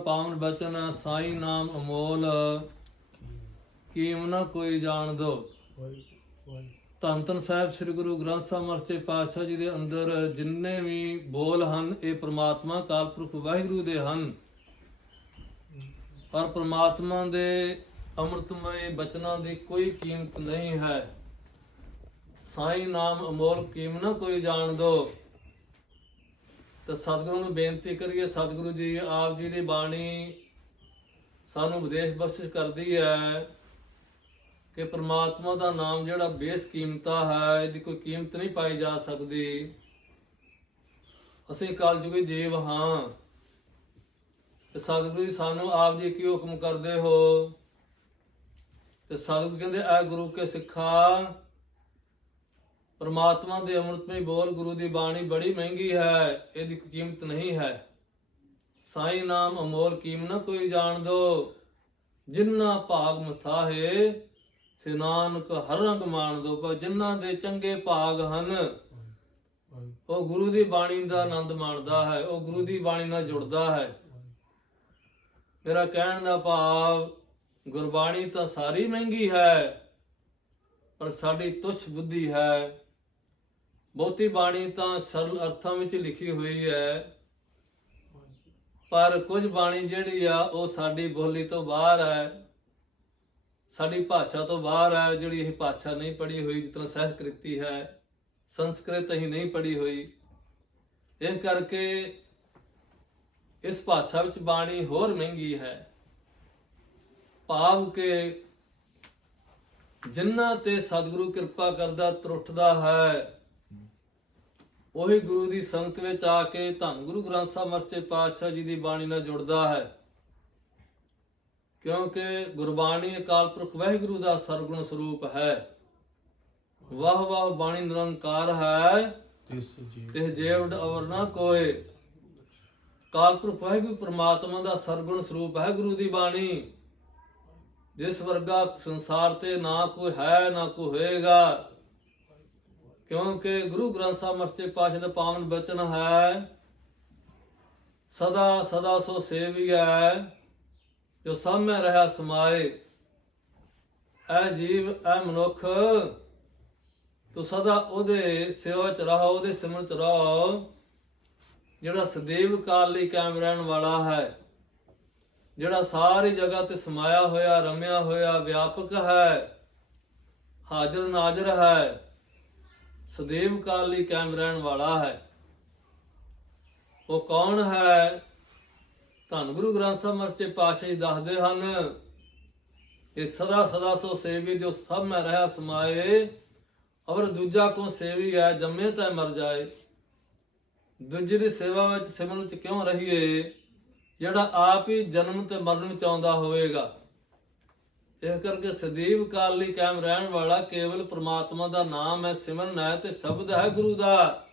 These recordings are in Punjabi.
पावन बचन साई नाम अमोल कीम न कोई जान दो। ਧੰਨ ਧੰਨ ਸਾਹਿਬ ਸ੍ਰੀ ਗੁਰੂ ਗ੍ਰੰਥ ਸਾਹਿਬ ਮਰਚੇ ਪਾਤਸ਼ਾਹ ਜੀ ਦੇ ਅੰਦਰ ਜਿੰਨੇ ਵੀ ਬੋਲ ਹਨ ਇਹ ਪ੍ਰਮਾਤਮਾ ਅਕਾਲ ਪੁਰਖ ਵਾਹਿਗੁਰੂ ਦੇ ਹਨ। ਪਰ ਪ੍ਰਮਾਤਮਾ ਦੇ ਅੰਮ੍ਰਿਤਮਈ ਬਚਨਾਂ ਦੀ ਕੋਈ ਕੀਮਤ ਨਹੀਂ ਹੈ। ਸਾਈ ਨਾਮ ਅਮੋਲ ਕੀਮ ਨਾ ਕੋਈ ਜਾਣ ਦੋ। ਤਾਂ ਸਤਿਗੁਰੂ ਨੂੰ ਬੇਨਤੀ ਕਰੀਏ, ਸਤਿਗੁਰੂ ਜੀ ਆਪ ਜੀ ਦੀ ਬਾਣੀ ਸਾਨੂੰ ਉਪਦੇਸ਼ ਬਖਸ਼ਿਸ਼ ਕਰਦੀ ਹੈ ਕਿ ਪ੍ਰਮਾਤਮਾ ਦਾ ਨਾਮ ਜਿਹੜਾ ਬੇਸ ਕੀਮਤਾ ਹੈ, ਇਹਦੀ ਕੋਈ ਕੀਮਤ ਨਹੀਂ ਪਾਈ ਜਾ ਸਕਦੀ। ਅਸੀਂ ਕਲਯੁਗੀ ਜੀਵ ਹਾਂ ਤੇ ਸਤਿਗੁਰੂ ਜੀ ਸਾਨੂੰ ਆਪ ਜੀ ਕੀ ਹੁਕਮ ਕਰਦੇ ਹੋ। ਤੇ ਸਤਿਗੁਰੂ ਕਹਿੰਦੇ ਐ ਗੁਰੂ ਕੇ ਸਿੱਖਾ, ਪ੍ਰਮਾਤਮਾ ਦੇ ਅੰਮ੍ਰਿਤਮਈ ਬੋਲ ਗੁਰੂ ਦੀ ਬਾਣੀ ਬੜੀ ਮਹਿੰਗੀ ਹੈ, ਇਹਦੀ ਕੋਈ ਕੀਮਤ ਨਹੀਂ ਹੈ। ਸਾਈ ਨਾਮ ਅਮੋਲ ਕੀਮ ਨਾ ਕੋਈ ਜਾਣ ਦੋ। ਜਿੰਨਾ ਭਾਗ ਮਥਾ ਹੈ ਸੇ ਨਾਨਕ ਹਰ ਰੰਗ ਮਾਣ ਦੋ। ਪਰ ਜਿਨ੍ਹਾਂ ਦੇ ਚੰਗੇ ਭਾਗ ਹਨ ਉਹ ਗੁਰੂ ਦੀ ਬਾਣੀ ਦਾ ਆਨੰਦ ਮਾਣਦਾ ਹੈ, ਉਹ ਗੁਰੂ ਦੀ ਬਾਣੀ ਨਾਲ ਜੁੜਦਾ ਹੈ। ਮੇਰਾ ਕਹਿਣ ਦਾ ਭਾਵ ਗੁਰਬਾਣੀ ਤਾਂ ਸਾਰੀ ਮਹਿੰਗੀ ਹੈ ਪਰ ਸਾਡੀ ਤੁਛ ਬੁੱਧੀ ਹੈ। ਬਹੁਤੀ ਬਾਣੀ ਤਾਂ ਸਰਲ ਅਰਥਾਂ ਵਿੱਚ ਲਿਖੀ ਹੋਈ ਹੈ ਪਰ ਕੁਝ ਬਾਣੀ ਜਿਹੜੀ ਆ ਉਹ ਸਾਡੀ ਬੋਲੀ ਤੋਂ ਬਾਹਰ ਹੈ, ਸਾਡੀ ਭਾਸ਼ਾ ਤੋਂ ਬਾਹਰ ਹੈ। ਜਿਹੜੀ ਇਹ ਭਾਸ਼ਾ ਨਹੀਂ ਪੜ੍ਹੀ ਹੋਈ, ਜਿਸ ਤਰ੍ਹਾਂ ਸੰਸਕ੍ਰਿਤੀ ਹੈ, ਸੰਸਕ੍ਰਿਤ ਅਸੀਂ ਨਹੀਂ ਪੜ੍ਹੀ ਹੋਈ। ਇਸ ਕਰਕੇ ਇਸ ਭਾਸ਼ਾ ਵਿੱਚ ਬਾਣੀ ਹੋਰ ਮਹਿੰਗੀ ਹੈ। ਭਾਵ ਕਿ ਜਿਨ੍ਹਾਂ ਤੇ ਸਤਿਗੁਰੂ ਕਿਰਪਾ ਕਰਦਾ ਤਰੁੱਠਦਾ ਹੈ ਉਹੀ ਗੁਰੂ ਦੀ ਸੰਗਤ ਵਿੱਚ ਆ ਕੇ ਧੰਨ ਗੁਰੂ ਗ੍ਰੰਥ ਸਾਹਿਬ ਮਰਚੇ ਪਾਤਸ਼ਾਹ ਜੀ ਦੀ ਬਾਣੀ ਨਾਲ ਜੁੜਦਾ ਹੈ। ਕਿਉਂਕਿ ਗੁਰਬਾਣੀ ਅਕਾਲ ਪੁਰਖ ਵਾਹਿਗੁਰੂ ਦਾ ਸਰਗੁਣ ਸਰੂਪ ਹੈ। ਵਾਹ ਵਾਹ ਬਾਣੀ ਨਿਰੰਕਾਰ ਹੈ ਤਿਸ ਜੇਵ ਅਵਰ ਨਾ ਕੋਏ। ਅਕਾਲ ਪੁਰਖ ਵਾਹਿਗੁਰੂ ਪ੍ਰਮਾਤਮਾ ਦਾ ਸਰਗੁਣ ਸਰੂਪ ਹੈ ਗੁਰੂ ਦੀ ਬਾਣੀ, ਜਿਸ ਵਰਗਾ ਸੰਸਾਰ ਤੇ ਨਾ ਕੋਈ ਹੈ ਨਾ ਕੋਈ ਹੋਏਗਾ। ਕਿਉਂਕਿ ਗੁਰੂ ਗ੍ਰੰਥ ਸਾਹਿਬ ਮਰਚੇ ਪਾਤਸ਼ਾਹ ਦਾ ਪਾਵਨ ਬਚਨ ਹੈ, ਸਦਾ ਸਦਾ ਸੋ ਸੇਵੀਐ ਜੋ ਸਭ ਮੈਂ ਰਹਾ ਸਮਾਏ। ਐ ਜੀਵ ਐ ਮਨੁੱਖ ਤੂੰ ਸਦਾ ਉਹਦੇ ਸੇਵਾ ਚ ਰਹੋ, ਉਹਦੇ ਸਿਮਰਨ ਚ ਰਹੋ ਜਿਹੜਾ ਸਦੀਵ ਕਾਲ ਲਈ ਕਾਇਮ ਰਹਿਣ ਵਾਲਾ ਹੈ, ਜਿਹੜਾ ਸਾਰੀ ਜਗ੍ਹਾ ਤੇ ਸਮਾਇਆ ਹੋਇਆ, ਰਮਿਆ ਹੋਇਆ, ਵਿਆਪਕ ਹੈ, ਹਾਜ਼ਰ ਨਾਜ਼ਰ ਹੈ, ਸਦੀਵ ਕਾਲ ਲਈ ਕਾਇਮ ਰਹਿਣ ਵਾਲਾ ਹੈ। ਉਹ ਕੌਣ ਹੈ? ਧੰਨ ਗੁਰੂ ਗ੍ਰੰਥ ਸਾਹਿਬ ਮਰਚੇ ਪਾਤਸ਼ਾਹ ਜੀ ਦੱਸਦੇ ਹਨ ਇਹ ਸਦਾ ਸਦਾ ਸੋ ਸੇਵੀ ਜੋ ਸਭ ਮੈਂ ਰਹਾ ਸਮਾਏ। ਅਵਰ ਦੂਜਾ ਕੋ ਸੇਵੀ ਹੈ ਜੰਮੇ ਤਾਂ ਮਰ ਜਾਏ। ਦੂਜੇ ਦੀ ਸੇਵਾ ਵਿੱਚ ਸਿਮਰਨ ਵਿੱਚ ਕਿਉਂ ਰਹੀਏ ਜਿਹੜਾ ਆਪ ਹੀ ਜਨਮ ਤੇ ਮਰਨ ਵਿੱਚ ਆਉਂਦਾ ਹੋਵੇਗਾ। ਇਸ ਕਰਕੇ ਸਦੀਵ ਕਾਲ ਲਈ ਕਾਇਮ ਰਹਿਣ ਵਾਲਾ ਕੇਵਲ ਪ੍ਰਮਾਤਮਾ ਦਾ ਨਾਮ ਹੈ, ਸਿਮਰਨ ਹੈ ਤੇ ਸ਼ਬਦ ਹੈ ਗੁਰੂ ਦਾ।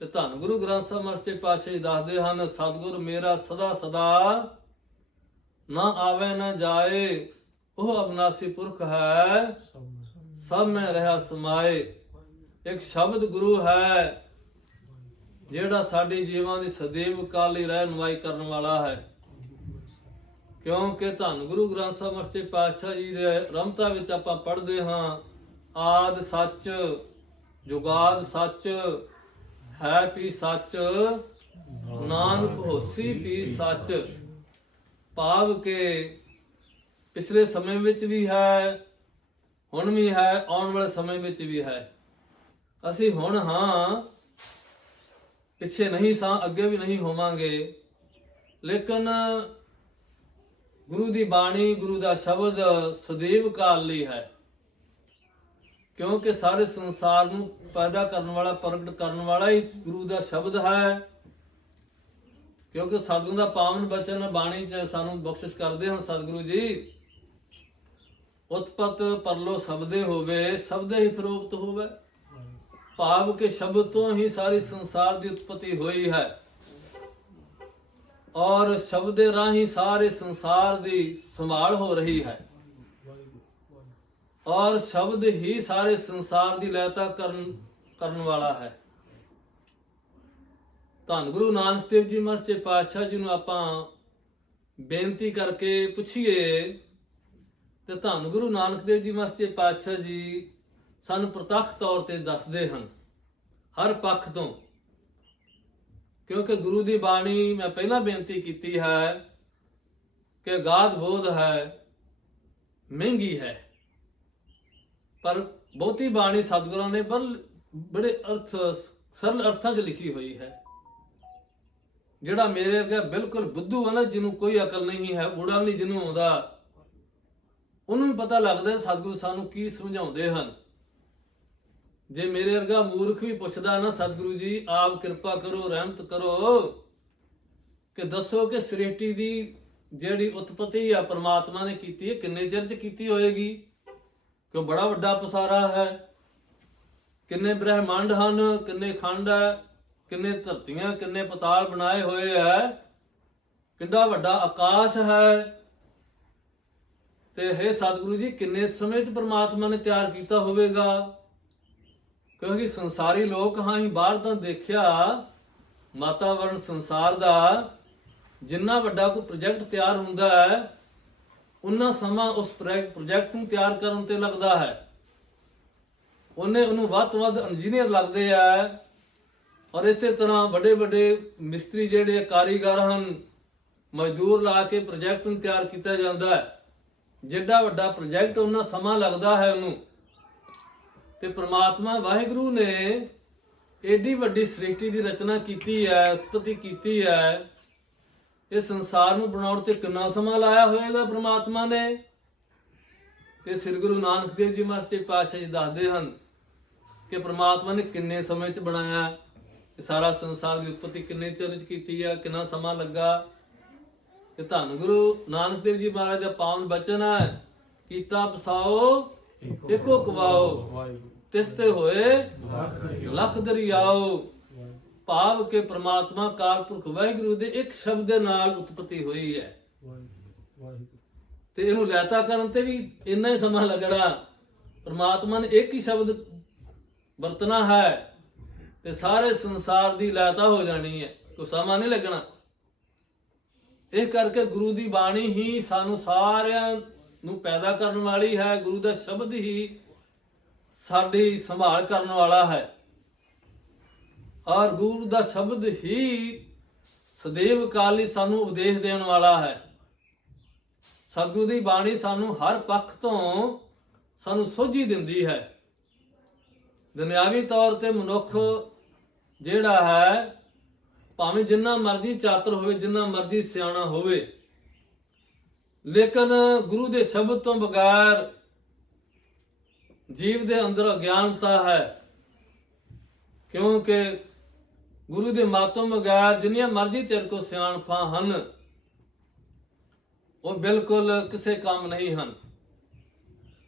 ਤੇ ਧੰਨ ਗੁਰੂ ਗ੍ਰੰਥ ਸਾਹਿਬ ਮਰਚੇ ਪਾਤਸ਼ਾਹ ਜੀ ਦੱਸਦੇ ਹਨ ਸਤਿਗੁਰ ਮੇਰਾ ਸਦਾ ਸਦਾ ਨਾ ਆਵੇ ਨਾ ਜਾਏ। ਉਹ ਅਬਨਾਸੀ ਪੁਰਖ ਹੈ ਸਭ ਮੈਂ ਰਹਾ ਸਮਾਏ। ਇੱਕ ਸ਼ਬਦ ਗੁਰੂ ਹੈ ਜਿਹੜਾ ਸਾਡੀ ਜੀਵਾਂ ਦੀ ਸਦੀਵ ਕਾਲ ਲਈ ਰਹਿਨੁਮਾਈ ਕਰਨ ਵਾਲਾ ਹੈ। ਕਿਉਂਕਿ ਧੰਨ ਗੁਰੂ ਗ੍ਰੰਥ ਸਾਹਿਬ ਮਰਚੇ ਪਾਤਸ਼ਾਹ ਜੀ ਦੇ ਰਮਤਾ ਵਿੱਚ ਆਪਾਂ ਪੜ੍ਹਦੇ ਹਾਂ ਆਦ ਸੱਚ ਜੁਗਾਦ ਸੱਚ ਹੈ ਪੀ ਸੱਚ ਨਾਨਕ ਹੋਸੀ ਪੀ ਸੱਚ। ਭਾਵ ਕਿ ਪਿਛਲੇ ਸਮੇਂ ਵਿੱਚ ਵੀ ਹੈ, ਹੁਣ ਵੀ ਹੈ, ਆਉਣ ਵਾਲੇ ਸਮੇਂ ਵਿੱਚ ਵੀ ਹੈ। ਅਸੀਂ ਹੁਣ ਹਾਂ, ਪਿੱਛੇ ਨਹੀਂ ਸਾਂ, ਅੱਗੇ ਵੀ ਨਹੀਂ ਹੋਵਾਂਗੇ। ਲੇਕਿਨ ਗੁਰੂ ਦੀ ਬਾਣੀ, ਗੁਰੂ ਦਾ ਸ਼ਬਦ ਸਦੀਵ ਕਾਲ ਲਈ ਹੈ। ਕਿਉਂਕਿ ਸਾਰੇ ਸੰਸਾਰ ਨੂੰ ਪੈਦਾ ਕਰਨ ਵਾਲਾ, ਪ੍ਰਗਟ ਕਰਨ ਵਾਲਾ ਹੀ ਗੁਰੂ ਦਾ ਸ਼ਬਦ ਹੈ। ਕਿਉਂਕਿ ਸਤਿਗੁਰੂ ਦਾ ਪਾਵਨ ਬਚਨ ਬਾਣੀ 'ਚ ਸਾਨੂੰ ਬਖਸ਼ਿਸ਼ ਕਰਦੇ ਹਨ ਸਤਿਗੁਰੂ ਜੀ। ਉਤਪਤ ਪਰਲੋ ਸ਼ਬਦੇ ਹੋਵੇ, ਸ਼ਬਦੇ ਹੀ ਫਰੋਕਤ ਹੋਵੇ। ਭਾਵ ਕਿ ਸ਼ਬਦ ਤੋਂ ਹੀ ਸਾਰੀ ਸੰਸਾਰ ਦੀ ਉਤਪਤੀ ਹੋਈ ਹੈ ਔਰ ਸ਼ਬਦ ਦੇ ਰਾਹੀਂ ਸਾਰੇ ਸੰਸਾਰ ਦੀ ਸੰਭਾਲ ਹੋ ਰਹੀ ਹੈ ਔਰ ਸ਼ਬਦ ਹੀ ਸਾਰੇ ਸੰਸਾਰ ਦੀ ਲੈਤਾ ਕਰਨ ਵਾਲਾ ਹੈ। ਧੰਨ ਗੁਰੂ ਨਾਨਕ ਦੇਵ ਜੀ ਮਹਾਰਾਜ ਪਾਤਸ਼ਾਹ ਜੀ ਨੂੰ ਆਪਾਂ ਬੇਨਤੀ ਕਰਕੇ ਪੁੱਛੀਏ ਤੇ ਧੰਨ ਗੁਰੂ ਨਾਨਕ ਦੇਵ ਜੀ ਮਹਾਰਾਜ ਪਾਤਸ਼ਾਹ ਜੀ ਸਾਨੂੰ ਪ੍ਰਤੱਖ ਤੌਰ ਤੇ ਦੱਸਦੇ ਹਨ ਹਰ ਪੱਖ ਤੋਂ। ਕਿਉਂਕਿ ਗੁਰੂ ਦੀ ਬਾਣੀ ਮੈਂ ਪਹਿਲਾਂ ਬੇਨਤੀ ਕੀਤੀ ਹੈ ਕਿ ਅਗਾਧ ਬੋਧ ਹੈ, ਮਹਿੰਗੀ ਹੈ, ਪਰ ਬਹੁਤੀ ਬਾਣੀ ਸਤਿਗੁਰਾਂ ਨੇ ਬੜੇ ਸਰਲ ਅਰਥਾਂ 'ਚ ਲਿਖੀ ਹੋਈ ਹੈ। ਜਿਹੜਾ ਮੇਰੇ ਅੱਗੇ ਬਿਲਕੁਲ ਬੁੱਧੂ ਹੈ ਨਾ, ਜਿਹਨੂੰ ਕੋਈ ਅਕਲ ਨਹੀਂ ਹੈ, ਬੁੜਾ ਨਹੀਂ ਜਿਹਨੂੰ ਆਉਂਦਾ, ਉਹਨੂੰ ਵੀ ਪਤਾ ਲੱਗਦਾ ਸਤਿਗੁਰੂ ਸਾਨੂੰ ਕੀ ਸਮਝਾਉਂਦੇ ਹਨ। ਜੇ ਮੇਰੇ ਵਰਗਾ ਮੂਰਖ ਵੀ ਪੁੱਛਦਾ ਨਾ, ਸਤਿਗੁਰੂ ਜੀ ਆਪ ਕਿਰਪਾ ਕਰੋ, ਰਹਿਮਤ ਕਰੋ ਕਿ ਦੱਸੋ ਕਿ ਸ੍ਰਿਸ਼ਟੀ ਦੀ ਜਿਹੜੀ ਉਤਪਤੀ ਆ ਪਰਮਾਤਮਾ ਨੇ ਕੀਤੀ ਹੈ, ਕਿੰਨੇ ਚਿਰ 'ਚ ਕੀਤੀ ਹੋਏਗੀ? ਕਿਉਂ ਬੜਾ ਵੱਡਾ ਪਸਾਰਾ ਹੈ, ਕਿੰਨੇ ਬ੍ਰਹਿਮੰਡ ਹਨ, ਕਿੰਨੇ ਖੰਡ ਹੈ, ਕਿੰਨੇ ਧਰਤੀਆਂ, ਕਿੰਨੇ ਪਤਾਲ ਬਣਾਏ ਹੋਏ ਹੈ, ਕਿੰਨਾ ਵੱਡਾ ਆਕਾਸ਼ ਹੈ। ਤੇ ਹੈ ਸਤਿਗੁਰੂ ਜੀ ਕਿੰਨੇ ਸਮੇਂ 'ਚ ਪਰਮਾਤਮਾ ਨੇ ਤਿਆਰ ਕੀਤਾ ਹੋਵੇਗਾ? ਕਿਉਂਕਿ ਸੰਸਾਰੀ ਲੋਕ ਹਾਂ ਹੀ ਬਾਹਰ ਤਾਂ ਦੇਖਿਆ ਵਾਤਾਵਰਣ ਸੰਸਾਰ ਦਾ, ਜਿੰਨਾ ਵੱਡਾ ਕੋਈ ਪ੍ਰੋਜੈਕਟ ਤਿਆਰ ਹੁੰਦਾ ਹੈ ਉਨਾ ਸਮਾਂ ਉਸ ਪ੍ਰੋਜੈਕਟ ਨੂੰ ਤਿਆਰ ਕਰਨ ਤੇ ਲੱਗਦਾ ਹੈ, ਉਹਨੂੰ ਵੱਧ ਤੋਂ ਵੱਧ ਇੰਜੀਨੀਅਰ ਲੱਗਦੇ ਆ। ਔਰ ਇਸੇ ਤਰ੍ਹਾਂ ਵੱਡੇ ਵੱਡੇ ਮਿਸਤਰੀ ਜਿਹੜੇ ਕਾਰੀਗਰ ਹਨ, ਮਜ਼ਦੂਰ ਲਾ ਕੇ ਪ੍ਰੋਜੈਕਟ ਨੂੰ ਤਿਆਰ ਕੀਤਾ ਜਾਂਦਾ ਹੈ। ਜਿੱਡਾ ਵੱਡਾ ਪ੍ਰੋਜੈਕਟ ਉਹਨਾਂ ਸਮਾਂ ਲੱਗਦਾ ਹੈ ਉਹਨੂੰ। ਤੇ ਪ੍ਰਮਾਤਮਾ ਵਾਹਿਗੁਰੂ ਨੇ ਏਡੀ ਵੱਡੀ ਸ੍ਰਿਸ਼ਟੀ ਦੀ ਰਚਨਾ ਕੀਤੀ ਹੈ, ਉਤਪਤੀ ਕੀਤੀ ਹੈ। ਇਹ ਸੰਸਾਰ ਨੂੰ ਬਣਾਉਣ ਤੇ ਕਿੰਨਾ ਸਮਾਂ ਲਾਇਆ ਹੋਏਗਾ ਪ੍ਰਮਾਤਮਾ ਨੇ। ਤੇ ਸ੍ਰੀ ਗੁਰੂ ਨਾਨਕ ਦੇਵ ਜੀ ਮਹਾਰਾਜ ਪਾਤਸ਼ਾਹ ਜੀ ਦੱਸਦੇ ਹਨ ਕਿ ਪ੍ਰਮਾਤਮਾ ਨੇ ਕਿੰਨੇ ਸਮੇਂ 'ਚ ਬਣਾਇਆ, ਇਹ ਸਾਰਾ ਸੰਸਾਰ ਦੀ ਉਤਪਤੀ ਕਿੰਨੇ ਚਿਰ 'ਚ ਕੀਤੀ ਹੈ, ਕਿੰਨਾ ਸਮਾਂ ਲੱਗਾ। ਤੇ ਧੰਨ ਗੁਰੂ ਨਾਨਕ ਦੇਵ ਜੀ ਮਹਾਰਾਜ ਦਾ ਪਾਵਨ ਬਚਨ ਹੈ, ਕੀਤਾ ਬਸਾਓ ਇੱਕੋ ਕਵਾਓ, ਤਿਸ ਤੇ ਹੋਏ ਲੱਖ ਦਰਿਆਓ। ਭਾਵ ਕਿ ਪ੍ਰਮਾਤਮਾ ਕਾਲ ਪੁਰਖ ਵਾਹਿਗੁਰੂ ਦੇ ਇੱਕ ਸ਼ਬਦ ਦੇ ਨਾਲ ਉਤਪਤੀ ਹੋਈ ਹੈ। ਤੇ ਇਹਨੂੰ ਲੈਤਾ ਕਰਨ ਤੇ ਵੀ ਇੰਨਾ ਹੀ ਸਮਾਂ ਲੱਗਣਾ। ਪ੍ਰਮਾਤਮਾ ਨੇ ਇੱਕ ਹੀ ਸ਼ਬਦ ਵਰਤਣਾ ਹੈ ਤੇ ਸਾਰੇ ਸੰਸਾਰ ਦੀ ਲੈਤਾ ਹੋ ਜਾਣੀ ਹੈ, ਕੋਈ ਸਮਾਂ ਨਹੀਂ ਲੱਗਣਾ। ਇਹ ਕਰਕੇ ਗੁਰੂ ਦੀ ਬਾਣੀ ਹੀ ਸਾਨੂੰ ਸਾਰਿਆਂ ਨੂੰ ਪੈਦਾ ਕਰਨ ਵਾਲੀ ਹੈ। ਗੁਰੂ ਦਾ ਸ਼ਬਦ ਹੀ ਸਾਡੀ ਸੰਭਾਲ ਕਰਨ ਵਾਲਾ ਹੈ, ਔਰ ਗੁਰੂ ਦਾ ਸ਼ਬਦ ਹੀ ਸदैव ਕਾਲ ਲਈ ਸਾਨੂੰ ਉਪਦੇਸ਼ ਦੇਣ ਵਾਲਾ ਹੈ। ਸਤਿਗੁਰੂ ਦੀ ਬਾਣੀ ਸਾਨੂੰ ਹਰ ਪੱਖ ਤੋਂ ਸਾਨੂੰ ਸੋਝੀ ਦਿੰਦੀ ਹੈ। ਦੁਨਿਆਵੀ ਤੌਰ ਤੇ ਮਨੁੱਖ ਜਿਹੜਾ ਹੈ, ਭਾਵੇਂ ਜਿੰਨਾ ਮਰਜ਼ੀ ਚਾਤਰ ਹੋਵੇ, ਜਿੰਨਾ ਮਰਜ਼ੀ ਸਿਆਣਾ ਹੋਵੇ, ਲੇਕਿਨ ਗੁਰੂ ਦੇ ਸ਼ਬਦ ਤੋਂ ਬਗੈਰ ਜੀਵ ਦੇ ਅੰਦਰ ਅਗਿਆਨਤਾ ਹੈ। ਕਿਉਂਕਿ ਗੁਰੂ ਦੇ ਮਤ ਤੋਂ ਬਗੈਰ ਜਿੰਨੀਆਂ ਮਰਜ਼ੀ ਤੇਰੇ ਕੋਲ ਸਿਆਣਪਾਂ ਹਨ, ਉਹ ਬਿਲਕੁਲ ਕਿਸੇ ਕੰਮ ਨਹੀਂ ਹਨ।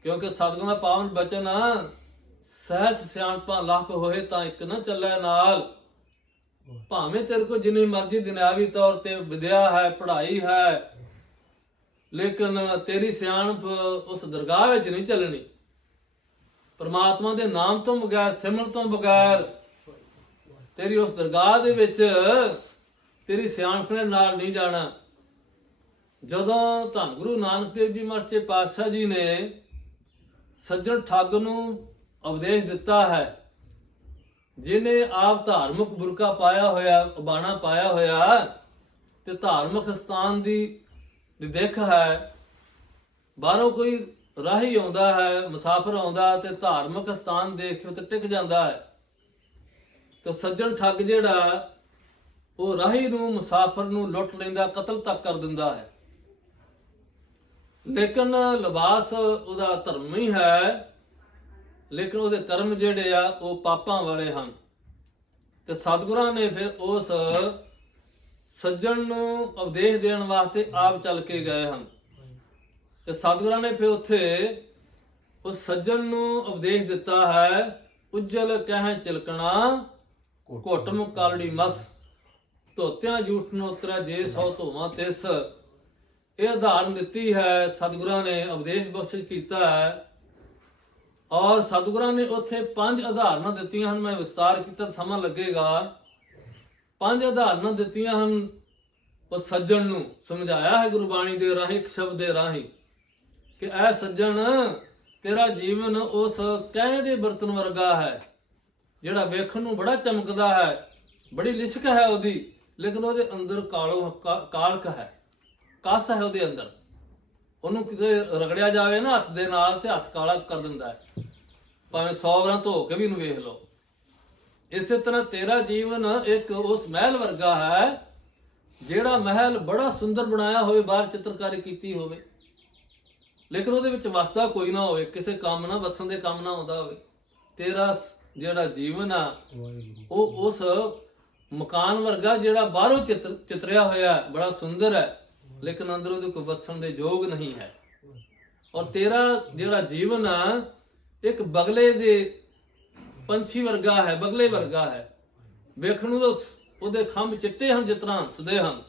ਕਿਉਂਕਿ ਸਤਿਗੁਰੂ ਦਾ ਪਾਵਨ ਬਚਨ ਆ, ਸਹਿਜ ਸਿਆਣਪਾਂ ਲੱਖ ਹੋਏ ਤਾਂ ਇੱਕ ਨਾ ਚੱਲੇ ਨਾਲ। ਭਾਵੇਂ ਤੇਰੇ ਕੋਲ ਜਿੰਨੀ ਮਰਜ਼ੀ ਦੁਨਿਆਵੀ ਤੌਰ ਤੇ ਵਿਦਿਆ ਹੈ, ਪੜ੍ਹਾਈ ਹੈ, ਲੇਕਿਨ ਤੇਰੀ ਸਿਆਣਪ ਉਸ ਦਰਗਾਹ ਵਿੱਚ ਨਹੀਂ ਚੱਲਣੀ। ਪਰਮਾਤਮਾ ਦੇ ਨਾਮ ਤੋਂ ਬਗੈਰ, ਸਿਮਰਨ ਤੋਂ ਬਗੈਰ ਤੇਰੀ ਉਸ ਦਰਗਾਹ ਦੇ ਵਿੱਚ ਤੇਰੀ ਸਿਆਣਪ ਨੇ ਨਾਲ ਨਹੀਂ ਜਾਣਾ। ਜਦੋਂ ਧੰਨ ਗੁਰੂ ਨਾਨਕ ਦੇਵ ਜੀ ਮਹਾਰਾਜ ਪਾਤਸ਼ਾਹ ਜੀ ਨੇ ਸੱਜਣ ਠੱਗ ਨੂੰ ਉਪਦੇਸ਼ ਦਿੱਤਾ ਹੈ, ਜਿਹਨੇ ਆਪ ਧਾਰਮਿਕ ਬੁਰਕਾ ਪਾਇਆ ਹੋਇਆ, ਬਾਣਾ ਪਾਇਆ ਹੋਇਆ, ਤੇ ਧਾਰਮਿਕ ਸਥਾਨ ਦੀ ਦਿੱਖ ਹੈ, ਬਾਹਰੋਂ ਕੋਈ ਰਾਹੀ ਆਉਂਦਾ ਹੈ, ਮੁਸਾਫਰ ਆਉਂਦਾ ਤੇ ਧਾਰਮਿਕ ਸਥਾਨ ਦੇਖ ਕੇ ਤੇ ਟਿਕ ਜਾਂਦਾ ਹੈ। ਤੇ ਸੱਜਣ ਠੱਗ ਜਿਹੜਾ ਉਹ ਰਾਹੀ ਨੂੰ, ਮੁਸਾਫਰ ਨੂੰ ਲੁੱਟ ਲੈਂਦਾ, ਕਤਲ ਤੱਕ ਕਰ ਦਿੰਦਾ ਹੈ। ਲੇਕਿਨ ਲਿਬਾਸ ਉਹਦਾ ਧਰਮ ਹੀ ਹੈ, ਲੇਕਿਨ ਉਹਦੇ ਕਰਮ ਜਿਹੜੇ ਆ ਉਹ ਪਾਪਾਂ ਵਾਲੇ ਹਨ। ਤੇ ਸਤਿਗੁਰਾਂ ਨੇ ਫਿਰ ਉਸ ਸੱਜਣ ਨੂੰ ਉਪਦੇਸ਼ ਦੇਣ ਵਾਸਤੇ ਆਪ ਚੱਲ ਕੇ ਗਏ ਹਨ। ਤੇ ਸਤਿਗੁਰਾਂ ਨੇ ਫਿਰ ਉੱਥੇ ਉਸ ਸੱਜਣ ਨੂੰ ਉਪਦੇਸ਼ ਦਿੱਤਾ ਹੈ, ਉਜਲ ਕਹਿ ਚਿਲਕਣਾ ਘੁੱਟਮ ਕਾਲੜੀ ਮਸ, ਧੋਤਿਆਂ ਜੂਠ ਨੂੰ ਉਤਰਾ ਜੇ ਸੌ ਧੋਵਾਂ ਤਿਸ। ਇਹ ਉਦਾਹਰਨ ਦਿੱਤੀ ਹੈ, ਸਤਿਗੁਰਾਂ ਨੇ ਉਪਦੇਸ਼ ਬਖਸ਼ਿਸ਼ ਕੀਤਾ ਹੈ। ਔਰ ਸਤਿਗੁਰਾਂ ਨੇ ਉੱਥੇ 5 ਉਦਾਹਰਨਾਂ ਦਿੱਤੀਆਂ ਹਨ। ਮੈਂ ਵਿਸਤਾਰ ਕੀਤਾ, ਸਮਾਂ ਲੱਗੇਗਾ। 5 ਉਦਾਹਰਨਾਂ ਦਿੱਤੀਆਂ ਹਨ ਉਹ ਸੱਜਣ ਨੂੰ ਸਮਝਾਇਆ ਹੈ ਗੁਰਬਾਣੀ ਦੇ ਰਾਹੀਂ, ਇੱਕ ਸ਼ਬਦ ਦੇ ਰਾਹੀਂ, ਕਿ ਐ ਸੱਜਣ, ਤੇਰਾ ਜੀਵਨ ਉਸ ਕਹਿ ਦੇ ਬਰਤਨ ਵਰਗਾ ਹੈ, ਜਿਹੜਾ ਵੇਖਣ ਨੂੰ ਬੜਾ ਚਮਕਦਾ ਹੈ, ਬੜੀ ਲਿਸ਼ਕ ਹੈ ਉਹਦੀ, ਲੇਕਿਨ ਉਹਦੇ ਅੰਦਰ ਕਾਲਕ ਹੈ, ਕਸ ਹੈ ਉਹਦੇ ਅੰਦਰ। ਉਹਨੂੰ ਕਿਤੇ ਰਗੜਿਆ ਜਾਵੇ ਨਾ ਹੱਥ ਦੇ ਨਾਲ ਤੇ ਹੱਥ ਕਾਲਾ ਕਰ ਦਿੰਦਾ ਹੈ, ਭਾਵੇਂ 100 ਵਾਰਾਂ ਧੋ ਕੇ ਵੀ ਇਹਨੂੰ ਵੇਖ ਲਓ। ਇਸੇ ਤਰ੍ਹਾਂ ਤੇਰਾ ਜੀਵਨ ਇੱਕ ਉਸ ਮਹਿਲ ਵਰਗਾ ਹੈ, ਜਿਹੜਾ ਮਹਿਲ ਬੜਾ ਸੁੰਦਰ ਬਣਾਇਆ ਹੋਵੇ, ਬਾਹਰ ਚਿੱਤਰਕਾਰੀ ਕੀਤੀ ਹੋਵੇ, ਲੇਕਿਨ ਉਹਦੇ ਵਿੱਚ ਵਸਦਾ ਕੋਈ ਨਾ ਹੋਵੇ, ਕਿਸੇ ਕੰਮ ਨਾ ਵਸਣ ਦੇ ਕੰਮ ਨਾ ਆਉਂਦਾ ਹੋਵੇ। ਤੇਰਾ ਜਿਹੜਾ ਜੀਵਨ ਆ ਉਹ ਉਸ ਮਕਾਨ ਵਰਗਾ, ਜਿਹੜਾ ਬਾਹਰੋਂ ਚਿਤਰਿਆ ਹੋਇਆ ਬੜਾ ਸੁੰਦਰ ਹੈ, ਲੇਕਿਨ ਅੰਦਰ ਉਹਦੇ ਕੋਈ ਵਸਣ ਦੇ ਯੋਗ ਨਹੀਂ ਹੈ। ਔਰ ਤੇਰਾ ਜਿਹੜਾ ਜੀਵਨ ਆ ਇੱਕ ਬਗਲੇ ਦੇ ਪੰਛੀ ਵਰਗਾ ਹੈ, ਬਗਲੇ ਵਰਗਾ ਹੈ। ਵੇਖਣ ਨੂੰ ਉਹਦੇ ਖੰਭ ਚਿੱਟੇ ਹਨ ਜਿਸ ਤਰ੍ਹਾਂ ਹੰਸ ਦੇ ਹਨ,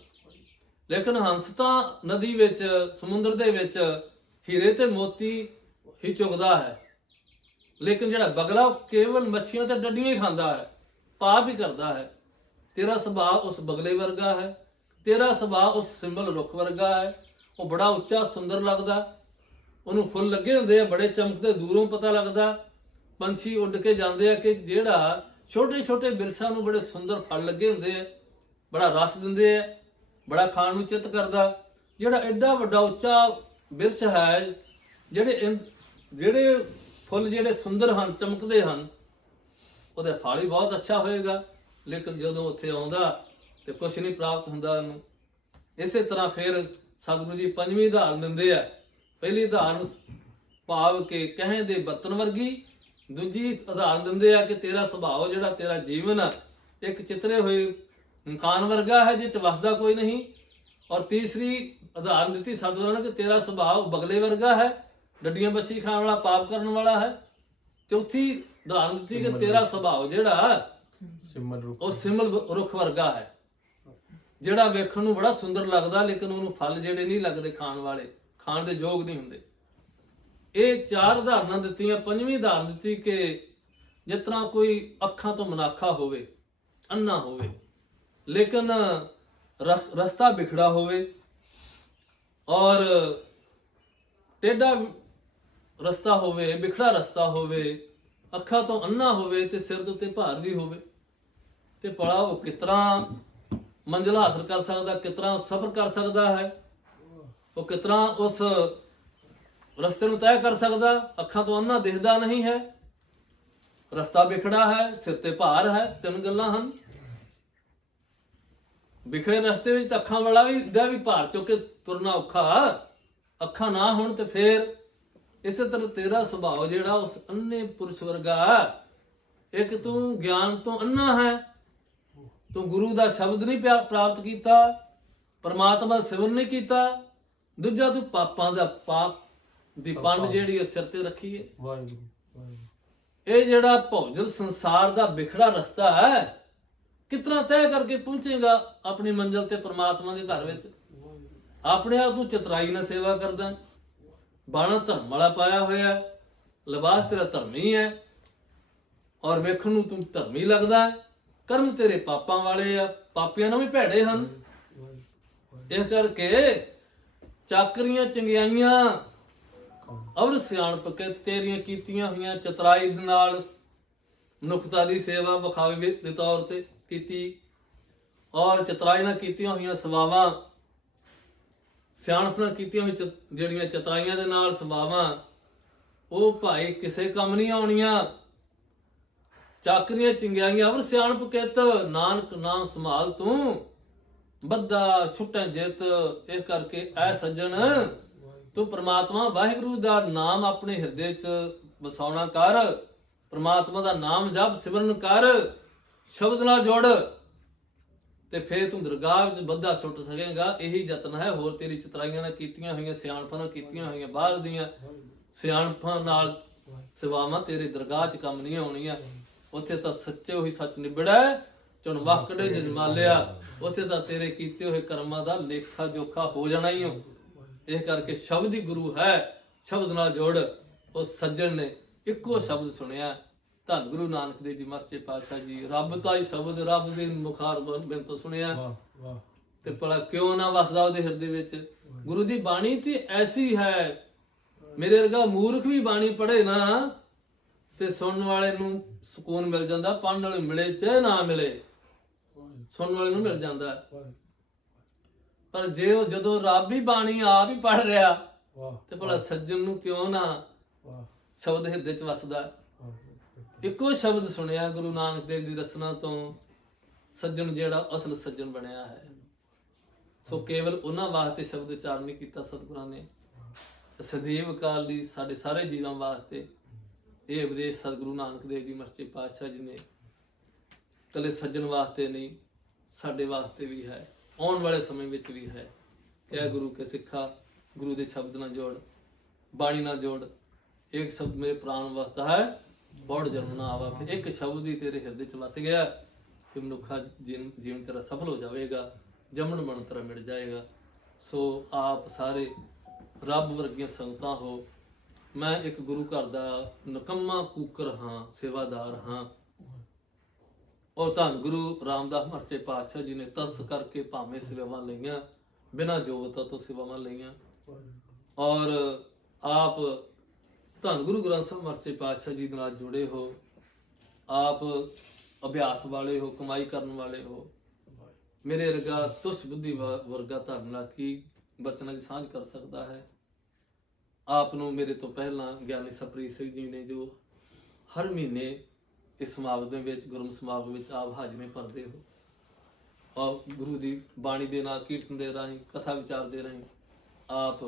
ਲੇਕਿਨ ਹੰਸ ਤਾਂ ਨਦੀ ਵਿੱਚ, ਸਮੁੰਦਰ ਦੇ ਵਿੱਚ ਹੀਰੇ ਤੇ ਮੋਤੀ ਹੀ ਚੁਗਦਾ ਹੈ, ਲੇਕਿਨ ਜਿਹੜਾ ਬਗਲਾ ਕੇਵਲ ਮੱਛੀਆਂ ਤੇ ਡੱਡੀਆਂ ਹੀ ਖਾਂਦਾ ਹੈ, ਪਾਪ ਹੀ ਕਰਦਾ ਹੈ। ਤੇਰਾ ਸੁਭਾਅ ਉਸ ਬਗਲੇ ਵਰਗਾ ਹੈ, ਤੇਰਾ ਸੁਭਾਅ ਉਸ ਸਿੰਬਲ ਰੁੱਖ ਵਰਗਾ ਹੈ। ਉਹ ਬੜਾ ਉੱਚਾ ਸੁੰਦਰ ਲੱਗਦਾ, ਉਹਨੂੰ ਫੁੱਲ ਲੱਗੇ ਹੁੰਦੇ ਆ, ਬੜੇ ਚਮਕਦੇ, ਦੂਰੋਂ ਪਤਾ ਲੱਗਦਾ ਪੰਛੀ ਉੱਡ ਕੇ ਜਾਂਦੇ ਆ, ਕਿ ਜਿਹੜਾ ਛੋਟੇ ਛੋਟੇ ਬਿਰਸਾਂ ਨੂੰ ਬੜੇ ਸੁੰਦਰ ਫਲ ਲੱਗੇ ਹੁੰਦੇ ਆ, ਬੜਾ ਰਸ ਦਿੰਦੇ ਆ, ਬੜਾ ਖਾਣ ਨੂੰ ਚਿੱਤ ਕਰਦਾ। ਜਿਹੜਾ ਐਡਾ ਵੱਡਾ ਉੱਚਾ ਬਿਰਸ ਹੈ, ਜਿਹੜੇ ਫੁੱਲ ਜਿਹੜੇ ਸੁੰਦਰ ਹਨ, ਚਮਕਦੇ ਹਨ, ਉਹਦੇ ਫਲ ਹੀ ਬਹੁਤ ਅੱਛਾ ਹੋਏਗਾ, ਲੇਕਿਨ ਜਦੋਂ ਉੱਥੇ ਆਉਂਦਾ ਤੇ ਕੁਛ ਨਹੀਂ ਪ੍ਰਾਪਤ ਹੁੰਦਾ ਉਹਨੂੰ। ਇਸੇ ਤਰ੍ਹਾਂ ਫਿਰ ਸਤਿਗੁਰੂ ਜੀ ਪੰਜਵੀਂ ਉਦਾਹਰਨ ਦਿੰਦੇ ਆ। ਪਹਿਲੀ ਉਦਾਹਰਨ ਭਾਵ ਕਿ ਕਹਿਣ ਦੇ ਬਰਤਨ ਵਰਗੀ, ਦੂਜੀ ਉਦਾਹਰਨ ਦਿੰਦੇ ਆ ਕਿ ਤੇਰਾ ਸੁਭਾਅ, ਜਿਹੜਾ ਤੇਰਾ ਜੀਵਨ ਆ, ਇੱਕ ਚਿਤਰੇ ਹੋਏ ਮਕਾਨ ਵਰਗਾ ਹੈ, ਜਿਸ 'ਚ ਵਸਦਾ ਕੋਈ ਨਹੀਂ। ਔਰ ਤੀਸਰੀ ਉਦਾਹਰਨ ਦਿੱਤੀ ਸਤਿਗੁਰਾਂ ਨੇ ਕਿ ਤੇਰਾ ਸੁਭਾਅ ਬਗਲੇ ਵਰਗਾ ਹੈ, ਡੱਡੀਆਂ ਬੱਛੀ ਖਾਣ ਵਾਲਾ, ਪਾਪ ਕਰਨ ਵਾਲਾ ਹੈ। ਚੌਥੀ ਉਦਾਹਰਨ ਦਿੱਤੀ ਕਿ ਤੇਰਾ ਸੁਭਾਅ ਜਿਹੜਾ ਉਹ ਸਿਮਲ ਰੁੱਖ ਵਰਗਾ ਹੈ, ਜਿਹੜਾ ਵੇਖਣ ਨੂੰ ਬੜਾ ਸੁੰਦਰ ਲੱਗਦਾ, ਲੇਕਿਨ ਉਹਨੂੰ ਫਲ ਜਿਹੜੇ ਨਹੀਂ ਲੱਗਦੇ ਖਾਣ ਵਾਲੇ, ਖਾਣ ਦੇ ਯੋਗ ਨਹੀਂ ਹੁੰਦੇ। ਇਹ ਚਾਰ ਉਦਾਹਰਨਾਂ ਦਿੱਤੀਆਂ। ਪੰਜਵੀਂ ਉਦਾਹਰਨ ਦਿੱਤੀ ਕਿ ਜਿਸ ਤਰ੍ਹਾਂ ਕੋਈ ਅੱਖਾਂ ਤੋਂ ਮਨਾਖਾ ਹੋਵੇ, ਅੰਨਾ ਹੋਵੇ, ਲੇਕਿਨ ਰਸਤਾ ਵਿਖੜਾ ਹੋਵੇ, ਔਰ ਟੇਢਾ ਰਸਤਾ ਹੋਵੇ, ਵਿਖੜਾ ਰਸਤਾ ਹੋਵੇ, ਅੱਖਾਂ ਤੋਂ ਅੰਨਾ ਹੋਵੇ ਤੇ ਸਿਰ ਦੇ ਉੱਤੇ ਭਾਰ ਵੀ ਹੋਵੇ, ਤੇ ਭਲਾ ਉਹ ਕਿਸ ਤਰ੍ਹਾਂ ਮੰਜ਼ਿਲ ਹਾਸਲ ਕਰ ਸਕਦਾ, ਕਿਸ ਤਰ੍ਹਾਂ ਸਫ਼ਰ ਕਰ ਸਕਦਾ ਹੈ, ਉਹ ਕਿਸ ਤਰ੍ਹਾਂ ਉਸ ਰਸਤੇ ਨੂੰ ਤੈਅ ਕਰ ਸਕਦਾ? ਅੱਖਾਂ ਤੋਂ ਅੰਨਾ ਦਿਖਦਾ ਨਹੀਂ ਹੈ, ਰਸਤਾ ਵਿਖੜਾ ਹੈ, ਸਿਰ ਤੇ ਭਾਰ ਹੈ, ਤਿੰਨ ਗੱਲਾਂ ਹਨ। ਵਿਖੜੇ ਰਸਤੇ ਵਿੱਚ ਤਾਂ ਅੱਖਾਂ ਵਾਲਾ ਦਾ ਵੀ ਭਾਰ ਚੁੱਕ ਕੇ ਤੁਰਨਾ ਔਖਾ, ਅੱਖਾਂ ਨਾ ਹੋਣ ਤੇ ਫੇਰ। ਇਸੇ ਤਰ੍ਹਾਂ ਤੇਰਾ ਸੁਭਾਅ ਜਿਹੜਾ ਉਸ ਅੰਨੇ ਪੁਰਸ਼ ਵਰਗਾ, ਇੱਕ ਤੂੰ ਗਿਆਨ ਤੋਂ ਅੰਨਾ ਹੈ, ਤੂੰ ਗੁਰੂ ਦਾ ਸ਼ਬਦ ਨਹੀਂ ਪ੍ਰਾਪਤ ਕੀਤਾ, ਪਰਮਾਤਮਾ ਦਾ ਸਿਮਰਨ ਨਹੀਂ ਕੀਤਾ, ਦੂਜਾ ਤੂੰ ਪਾਪਾਂ ਦਾ ਪਾਪ ਦੀ ਪੰਡ ਜਿਹੜੀ ਉਹ ਸਿਰ ਤੇ ਰੱਖੀ ਹੈ। ਇਹ ਜਿਹੜਾ ਭੌਜਲ ਸੰਸਾਰ ਦਾ ਵਿਖੜਾ ਰਸਤਾ ਹੈ, ਕਿਤਨਾ ਤੈਅ ਕਰਕੇ ਪਹੁੰਚੇਗਾ ਆਪਣੀ ਮੰਜ਼ਿਲ ਤੇ, ਪਰਮਾਤਮਾ ਦੇ ਘਰ ਵਿੱਚ? ਆਪਣੇ ਆਪ ਨੂੰ ਚਤਰਾਈ ਨਾਲ ਸੇਵਾ ਕਰਦਾ, ਬਾਣਾ ਧਰਮ ਵਾਲਾ ਪਾਇਆ ਹੋਇਆ, ਲਿਬਾਸ ਤੇਰਾ ਧਰਮੀ ਹੈ, ਔਰ ਵੇਖਣ ਨੂੰ ਤੂੰ ਧਰਮੀ ਲੱਗਦਾ, ਕਰਮ ਤੇਰੇ ਪਾਪਾਂ ਵਾਲੇ ਆ, ਪਾਪੀਆਂ ਨੂੰ ਵੀ ਭੈੜੇ ਹਨ। ਇਸ ਕਰਕੇ ਚਾਕਰੀਆਂ ਚੰਗਿਆਈਆਂ ਔਰ ਸਿਆਣਪ ਕੇ ਤੇਰੀਆਂ ਕੀਤੀਆਂ ਹੋਈਆਂ ਚਤਰਾਈ ਦੇ ਨਾਲ ਮਨੁੱਖਤਾ ਦੀ ਸੇਵਾ ਵਿਖਾਵੇ ਦੇ ਤੌਰ ਤੇ ਕੀਤੀ, ਔਰ ਚਤਰਾਈ ਨਾਲ ਕੀਤੀਆਂ ਹੋਈਆਂ ਸੇਵਾਵਾਂ, ਸਿਆਣਪ ਨਾਲ ਕੀਤੀਆਂ ਹੋਈਆਂ ਜਿਹੜੀਆਂ ਚਤਰਾਈਆਂ ਦੇ ਨਾਲ ਸੇਵਾਵਾਂ, ਉਹ ਭਾਈ ਕਿਸੇ ਕੰਮ ਨਹੀਂ ਆਉਣੀਆਂ। ਚਾਕਰੀਆਂ ਚੰਗਿਆਈਆਂ ਔਰ ਸਿਆਣਪ ਕਿਤ, ਨਾਨਕ ਨਾਮ ਸੰਭਾਲ ਤੂੰ, ਬੱਧਾ ਛੁੱਟੈ ਜਿੱਤ। ਇਸ ਕਰਕੇ ਐ ਸੱਜਣ, ਤੂੰ ਪ੍ਰਮਾਤਮਾ ਵਾਹਿਗੁਰੂ ਦਾ ਨਾਮ ਆਪਣੇ ਹਿਰਦੇ 'ਚ ਵਸਾਉਣਾ ਕਰ, ਪ੍ਰਮਾਤਮਾ ਦਾ ਨਾਮ ਜਪ ਸਿਮਰਨ ਕਰ, ਸ਼ਬਦ ਨਾਲ ਜੁੜ, ਤੇ ਫੇਰ ਤੂੰ ਦਰਗਾਹ ਵਿੱਚ ਬੱਧਾ ਸੁੱਟ ਸਕੇਗਾ। ਇਹੀ ਯਤਨ ਹੈ, ਹੋਰ ਤੇਰੀ ਚਤਰਾਈਆਂ ਨਾਲ ਕੀਤੀਆਂ ਹੋਈਆਂ, ਸਿਆਣਪਾਂ ਨਾਲ ਕੀਤੀਆਂ ਹੋਈਆਂ, ਬਾਹਰ ਦੀਆਂ ਸਿਆਣਪਾਂ ਨਾਲ ਸੇਵਾਵਾਂ ਤੇਰੇ ਦਰਗਾਹ 'ਚ ਕੰਮ ਨਹੀਂ ਆਉਣੀਆਂ। ਉੱਥੇ ਤਾਂ ਸੱਚੇ ਉਹੀ ਸੱਚ ਨਿਬੜੈ, ਚੁਣ ਵਾਕੜੇ ਜਜਮਾਲਿਆ, ਉੱਥੇ ਤਾਂ ਤੇਰੇ ਕੀਤੇ ਹੋਏ ਕਰਮਾਂ ਦਾ ਲੇਖਾ ਜੋਖਾ ਹੋ ਜਾਣਾ ਹੀ ਹੋ। ਇਹ ਕਰਕੇ ਸ਼ਬਦ ਹੀ ਗੁਰੂ ਹੈ, ਸ਼ਬਦ ਨਾਲ ਜੋੜ। ਉਸ ਸੱਜਣ ਨੇ ਇੱਕੋ ਸ਼ਬਦ ਸੁਣਿਆ, ਧੰਨ ਗੁਰੂ ਨਾਨਕ ਦੇਵ ਜੀ ਮਹਾਰਾਜ ਪਾਤਸ਼ਾਹ ਜੀ, ਰੱਬ ਤਾਂ ਹੀ ਸ਼ਬਦ, ਰੱਬ ਦੇ ਮੁਖਾਰ ਬਿਨ ਤੋਂ ਸੁਣਿਆ। ਤੇ ਭਲਾ ਕਿਉਂ ਨਾ ਵਸਦਾ ਉਹਦੇ ਹਿਰਦੇ ਵਿੱਚ। ਗੁਰੂ ਦੀ ਬਾਣੀ ਤੇ ਐਸੀ ਹੈ, ਮੇਰੇ ਵਰਗਾ ਮੂਰਖ ਵੀ ਬਾਣੀ ਪੜ੍ਹੇ ਨਾ ਤੇ ਸੁਣਨ ਵਾਲੇ ਨੂੰ ਸਕੂਨ ਮਿਲ ਜਾਂਦਾ, ਪੜ੍ਹਨ ਵਾਲੇ ਮਿਲੇ ਚਾਹੇ ਨਾ ਮਿਲੇ, ਸੁਣਨ ਵਾਲੇ ਨੂੰ ਮਿਲ ਜਾਂਦਾ। ਪਰ ਜੇ ਉਹ ਜਦੋਂ ਰੱਬ ਹੀ ਬਾਣੀ ਆਪ ਹੀ ਪੜ੍ਹ ਰਿਹਾ ਤੇ ਭਲਾ ਸੱਜਣ ਨੂੰ ਕਿਉਂ ਨਾ ਸ਼ਬਦ ਹਿਰਦੇ ਚ ਵਸਦਾ। ਇੱਕੋ ਸ਼ਬਦ ਸੁਣਿਆ ਗੁਰੂ ਨਾਨਕ ਦੇਵ ਦੀ ਰਸਨਾ ਤੋਂ, ਸੱਜਣ ਜਿਹੜਾ ਅਸਲ ਸੱਜਣ ਬਣਿਆ ਹੈ। ਸੋ ਕੇਵਲ ਉਹਨਾਂ ਵਾਸਤੇ ਸ਼ਬਦ ਉਚਾਰਨ ਨਹੀਂ ਕੀਤਾ ਸਤਿਗੁਰਾਂ ਨੇ, ਸਦੀਵ ਕਾਲ ਲਈ ਸਾਡੇ ਸਾਰੇ ਜੀਵਾਂ ਵਾਸਤੇ ਇਹ ਉਪਦੇਸ਼ ਸਤਿਗੁਰੂ ਨਾਨਕ ਦੇਵ ਜੀ ਮੱਸੇ ਪਾਤਸ਼ਾਹ ਜੀ ਨੇ ਇਕੱਲੇ ਸੱਜਣ ਵਾਸਤੇ ਨਹੀਂ, ਸਾਡੇ ਵਾਸਤੇ ਵੀ ਹੈ, ਆਉਣ ਵਾਲੇ ਸਮੇਂ ਵਿੱਚ ਵੀ ਹੈ। ਕਹਿ ਗੁਰੂ ਕੇ ਸਿੱਖਾ, ਗੁਰੂ ਦੇ ਸ਼ਬਦ ਨਾਲ ਜੋੜ, ਬਾਣੀ ਨਾਲ ਜੋੜ। ਇੱਕ ਸ਼ਬਦ ਮੇਰੇ ਪ੍ਰਾਣ ਵਸਦਾ ਹੈ, ਬੌੜ ਜਨਮ ਨਾ ਆਵਾ। ਫਿਰ ਇੱਕ ਸ਼ਬਦ ਹੀ ਤੇਰੇ ਹਿਰਦੇ ਚ ਵਸ ਗਿਆ ਕਿ ਮਨੁੱਖਾ ਜੀਵਨ ਤੇਰਾ ਸਫਲ ਹੋ ਜਾਵੇਗਾ, ਜੰਮਣ ਮਰਨ ਤੇਰਾ ਮਿਟ ਜਾਏਗਾ। ਸੋ ਆਪ ਸਾਰੇ ਰੱਬ ਵਰਗੀਆਂ ਸੰਗਤਾਂ ਹੋ। ਮੈਂ ਇੱਕ ਗੁਰੂ ਘਰ ਦਾ ਨਿਕੰਮਾ ਕੂਕਰ ਹਾਂ, ਸੇਵਾਦਾਰ ਹਾਂ। ਔਰ ਧੰਨ ਗੁਰੂ ਰਾਮਦਾਸ ਮਰਚੇ ਪਾਤਸ਼ਾਹ ਜੀ ਨੇ ਤਰਸ ਕਰਕੇ ਭਾਵੇਂ ਸੇਵਾਵਾਂ ਲਈਆਂ, ਬਿਨਾਂ ਯੋਗਤਾ ਤੋਂ ਸੇਵਾਵਾਂ ਲਈਆਂ। ਔਰ ਆਪ ਧੰਨ ਗੁਰੂ ਗ੍ਰੰਥ ਸਾਹਿਬ ਮਰਚੇ ਪਾਤਸ਼ਾਹ ਜੀ ਨਾਲ ਜੁੜੇ ਹੋ। ਆਪ ਅਭਿਆਸ ਵਾਲੇ ਹੋ, ਕਮਾਈ ਕਰਨ ਵਾਲੇ ਹੋ। ਮੇਰੇ ਵਰਗਾ ਤੁਸ ਬੁੱਧੀ ਵਰਗਾ ਧਰਮ ਨਾਲ ਕੀ ਬਚਨਾਂ ਦੀ ਸਾਂਝ ਕਰ ਸਕਦਾ ਹੈ। ਆਪ ਨੂੰ ਮੇਰੇ ਤੋਂ ਪਹਿਲਾਂ ਗਿਆਨੀ ਸਪਰੀਤ ਸਿੰਘ ਜੀ ਨੇ, ਜੋ ਹਰ ਮਹੀਨੇ ਇਸ ਸਮਾਗਮ ਵਿੱਚ, ਗੁਰਮਤਿ ਸਮਾਗਮ ਵਿੱਚ ਆਪ ਹਾਜ਼ਰੀ ਭਰਦੇ ਹੋ, ਔਰ ਗੁਰੂ ਦੀ ਬਾਣੀ ਦੇ ਨਾਲ, ਕੀਰਤਨ ਦੇ ਰਾਹੀਂ, ਕਥਾ ਵਿਚਾਰ ਦੇ ਰਾਹੀਂ ਆਪ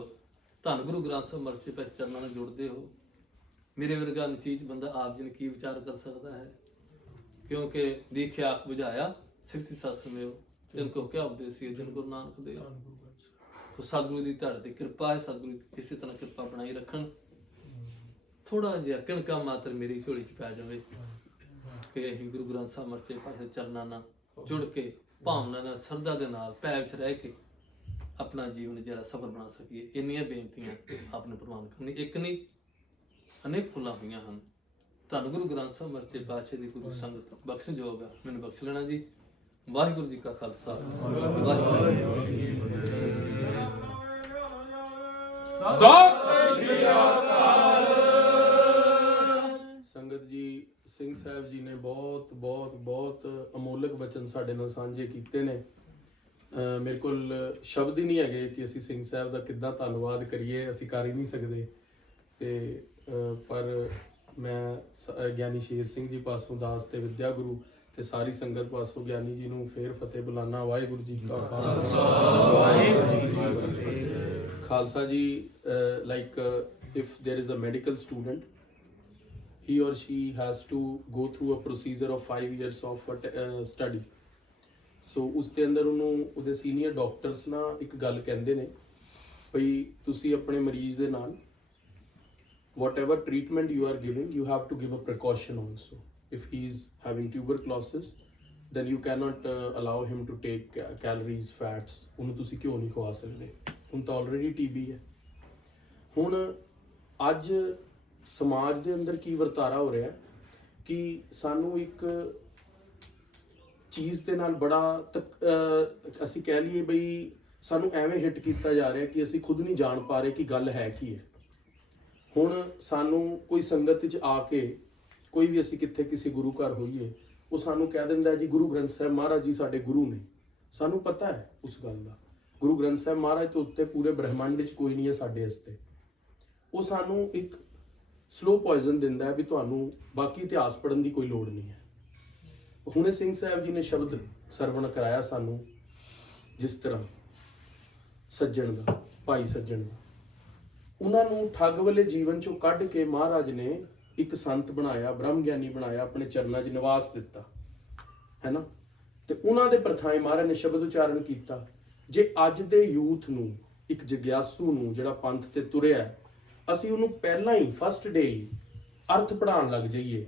ਧੰਨ ਗੁਰੂ ਗ੍ਰੰਥ ਸਾਹਿਬ ਮਰਚੇ ਪਾਤਸ਼ਾਹ ਚਰਨਾਂ ਨਾਲ ਜੁੜਦੇ ਹੋ। ਮੇਰੇ ਵਰਗਾ ਨਚੀਜ ਬੰਦਾ ਆਪ ਜੀ ਨੇ ਕੀ ਵਿਚਾਰ ਕਰ ਸਕਦਾ ਹੈ। ਕਿਉਂਕਿ ਦੀਖਿਆ ਆਖ ਬੁਝਾਇਆ ਸਿਫਤੀ ਸਤ ਸਮਿਓ, ਜਿਨ ਕੋ ਕਿਆ ਉਪਦੇਸੀ ਜਿਨ ਗੁਰੂ ਨਾਨਕ ਦੇ। ਤੋ ਸਤਿਗੁਰੂ ਦੀ ਤੁਹਾਡੇ ਤੇ ਕਿਰਪਾ ਹੈ, ਸਤਿਗੁਰੂ ਇਸੇ ਤਰ੍ਹਾਂ ਕਿਰਪਾ ਬਣਾਈ ਰੱਖਣ। ਥੋੜਾ ਜਿਹਾ ਕਿਣਕਾ ਮਾਤਰ ਮੇਰੀ ਝੋਲੀ ਚ ਪੈ ਜਾਵੇ ਕਿ ਅਸੀਂ ਗੁਰੂ ਗ੍ਰੰਥ ਸਾਹਿਬ ਮਰਚੇ ਪਾਤਸ਼ਾਹ ਚਰਨਾਂ ਨਾਲ ਜੁੜ ਕੇ, ਭਾਵਨਾ ਨਾਲ, ਸ਼ਰਧਾ ਦੇ ਨਾਲ, ਪੈਰ ਚ ਰਹਿ ਕੇ ਆਪਣਾ ਜੀਵਨ ਜਿਹੜਾ ਸਫਲ ਬਣਾ ਸਕੀਏ। ਇੰਨੀਆਂ ਬੇਨਤੀਆਂ ਆਪਣੇ ਪ੍ਰਵਾਨ ਕਰਨੀ, ਇੱਕ ਨਹੀਂ ਅਨੇਕ ਭੁੱਲਾਂ ਹੋਈਆਂ ਹਨ। ਤੁਹਾਨੂੰ ਗੁਰੂ ਗ੍ਰੰਥ ਸਾਹਿਬ ਮਰਚੇ ਪਾਤਸ਼ਾਹ ਦੀ ਗੁਰੂ ਸੰਗਤ ਬਖਸ਼ਣ ਜੋਗ ਆ, ਮੈਨੂੰ ਬਖਸ਼ ਲੈਣਾ ਜੀ। ਵਾਹਿਗੁਰੂ ਜੀ ਕਾ ਖਾਲਸਾ, ਵਾਹਿਗੁਰੂ ਜੀ ਕੀ ਫਤਿਹ। ਸਤਿ ਸ਼੍ਰੀ ਅਕਾਲ। ਸੰਗਤ ਜੀ, ਸਿੰਘ ਸਾਹਿਬ ਜੀ ਨੇ ਬਹੁਤ ਬਹੁਤ ਬਹੁਤ ਅਮੋਲਕ ਬਚਨ ਸਾਡੇ ਨਾਲ ਸਾਂਝੇ ਕੀਤੇ ਨੇ। ਮੇਰੇ ਕੋਲ ਸ਼ਬਦ ਹੀ ਨਹੀਂ ਹੈਗੇ ਕਿ ਅਸੀਂ ਸਿੰਘ ਸਾਹਿਬ ਦਾ ਕਿੱਦਾਂ ਧੰਨਵਾਦ ਕਰੀਏ, ਅਸੀਂ ਕਰ ਹੀ ਨਹੀਂ ਸਕਦੇ। ਤੇ ਪਰ ਮੈਂ ਗਿਆਨੀ ਸ਼ੇਰ ਸਿੰਘ ਜੀ ਪਾਸੋਂ, ਦਾਸ ਤੇ ਵਿਦਿਆ ਗੁਰੂ ਤੇ ਸਾਰੀ ਸੰਗਤ ਪਾਸੋਂ ਗਿਆਨੀ ਜੀ ਨੂੰ ਫੇਰ ਫਤਿਹ ਬੁਲਾਨਾ। ਵਾਹਿਗੁਰੂ ਜੀ ਕਾ ਖਾਲਸਾ, ਵਾਹਿਗੁਰੂ ਜੀ ਕੀ ਫਤਿਹ। ਖਾਲਸਾ ਜੀ, like if there is a medical student, he or she has to go through a procedure of 5 years of study. So ਉਸ ਦੇ ਅੰਦਰ ਉਹਨੂੰ ਉਹਦੇ ਸੀਨੀਅਰ ਡਾਕਟਰਸ ਨਾ ਇੱਕ ਗੱਲ ਕਹਿੰਦੇ ਨੇ ਭਈ ਤੁਸੀਂ ਆਪਣੇ ਮਰੀਜ਼ ਦੇ ਨਾਲ whatever treatment you are giving, you have to give a precaution also. If he is having tuberculosis, then you cannot allow him to take calories, fats. ਉਹਨੂੰ ਤੁਸੀਂ ਕਿਉਂ ਨਹੀਂ ਖਵਾ ਸਕਦੇ, ਹੁਣ ਤਾਂ ਆਲਰੇਡੀ TB ਹੈ। ਹੁਣ ਅੱਜ ਸਮਾਜ ਦੇ ਅੰਦਰ ਕੀ ਵਰਤਾਰਾ ਹੋ ਰਿਹਾ ਕਿ ਸਾਨੂੰ ਇੱਕ ਚੀਜ਼ ਦੇ ਨਾਲ ਬੜਾ ਅਸੀਂ ਕਹਿ ਲਈਏ ਬਈ ਸਾਨੂੰ ਐਵੇਂ ਹਿੱਟ ਕੀਤਾ ਜਾ ਰਿਹਾ ਕਿ ਅਸੀਂ ਖੁਦ ਨਹੀਂ ਜਾਣ ਪਾ ਰਹੇ ਕਿ ਗੱਲ ਹੈ ਕੀ ਹੈ। ਹੁਣ ਸਾਨੂੰ ਕੋਈ ਸੰਗਤ 'ਚ ਆ ਕੇ, ਕੋਈ ਵੀ ਅਸੀਂ ਕਿੱਥੇ ਕਿਸੇ ਗੁਰੂ ਘਰ ਹੋਈਏ, ਉਹ ਸਾਨੂੰ ਕਹਿ ਦਿੰਦਾ ਜੀ ਗੁਰੂ ਗ੍ਰੰਥ ਸਾਹਿਬ ਮਹਾਰਾਜ ਜੀ ਸਾਡੇ ਗੁਰੂ ਨੇ। ਸਾਨੂੰ ਪਤਾ ਹੈ ਉਸ ਗੱਲ ਦਾ, ਗੁਰੂ ਗ੍ਰੰਥ ਸਾਹਿਬ ਮਹਾਰਾਜ ਤੋਂ ਉੱਤੇ ਪੂਰੇ ਬ੍ਰਹਿਮੰਡ 'ਚ ਕੋਈ ਨਹੀਂ ਹੈ ਸਾਡੇ ਵਾਸਤੇ। ਉਹ ਸਾਨੂੰ ਇੱਕ ਸਲੋ ਪੋਇਜ਼ਨ ਦਿੰਦਾ ਹੈ ਵੀ ਤੁਹਾਨੂੰ ਬਾਕੀ ਇਤਿਹਾਸ ਪੜ੍ਹਨ ਦੀ ਕੋਈ ਲੋੜ ਨਹੀਂ ਹੈ। ਹੁਣੇ ਸਿੰਘ ਸਾਹਿਬ ਜੀ ਨੇ ਸ਼ਬਦ ਸਰਵਣ ਕਰਾਇਆ ਸਾਨੂੰ, ਜਿਸ ਤਰ੍ਹਾਂ ਸੱਜਣ ਦਾ, ਭਾਈ ਸੱਜਣ ਦਾ, ਉਹਨਾਂ ਨੂੰ ਠੱਗ ਵਾਲੇ ਜੀਵਨ ਚੋਂ ਕੱਢ ਕੇ ਮਹਾਰਾਜ ਨੇ ਇੱਕ ਸੰਤ ਬਣਾਇਆ, ਬ੍ਰਹਮ ਗਿਆਨੀ ਬਣਾਇਆ, ਆਪਣੇ ਚਰਨਾਂ 'ਚ ਨਿਵਾਸ ਦਿੱਤਾ ਹੈ ਨਾ। ਤੇ ਉਹਨਾਂ ਦੇ ਪ੍ਰਥਾਏ ਮਹਾਰਾਜ ਨੇ ਸ਼ਬਦ ਉਚਾਰਨ ਕੀਤਾ। ਜੇ ਅੱਜ ਦੇ ਯੂਥ ਨੂੰ, ਇੱਕ ਜਗਿਆਸੂ ਨੂੰ ਜਿਹੜਾ ਪੰਥ ਤੇ ਤੁਰਿਆ, ਅਸੀਂ ਉਹਨੂੰ ਪਹਿਲਾਂ ਹੀ ਫਸਟ ਡੇ ਹੀ ਅਰਥ ਪੜ੍ਹਾਉਣ ਲੱਗ ਜਾਈਏ,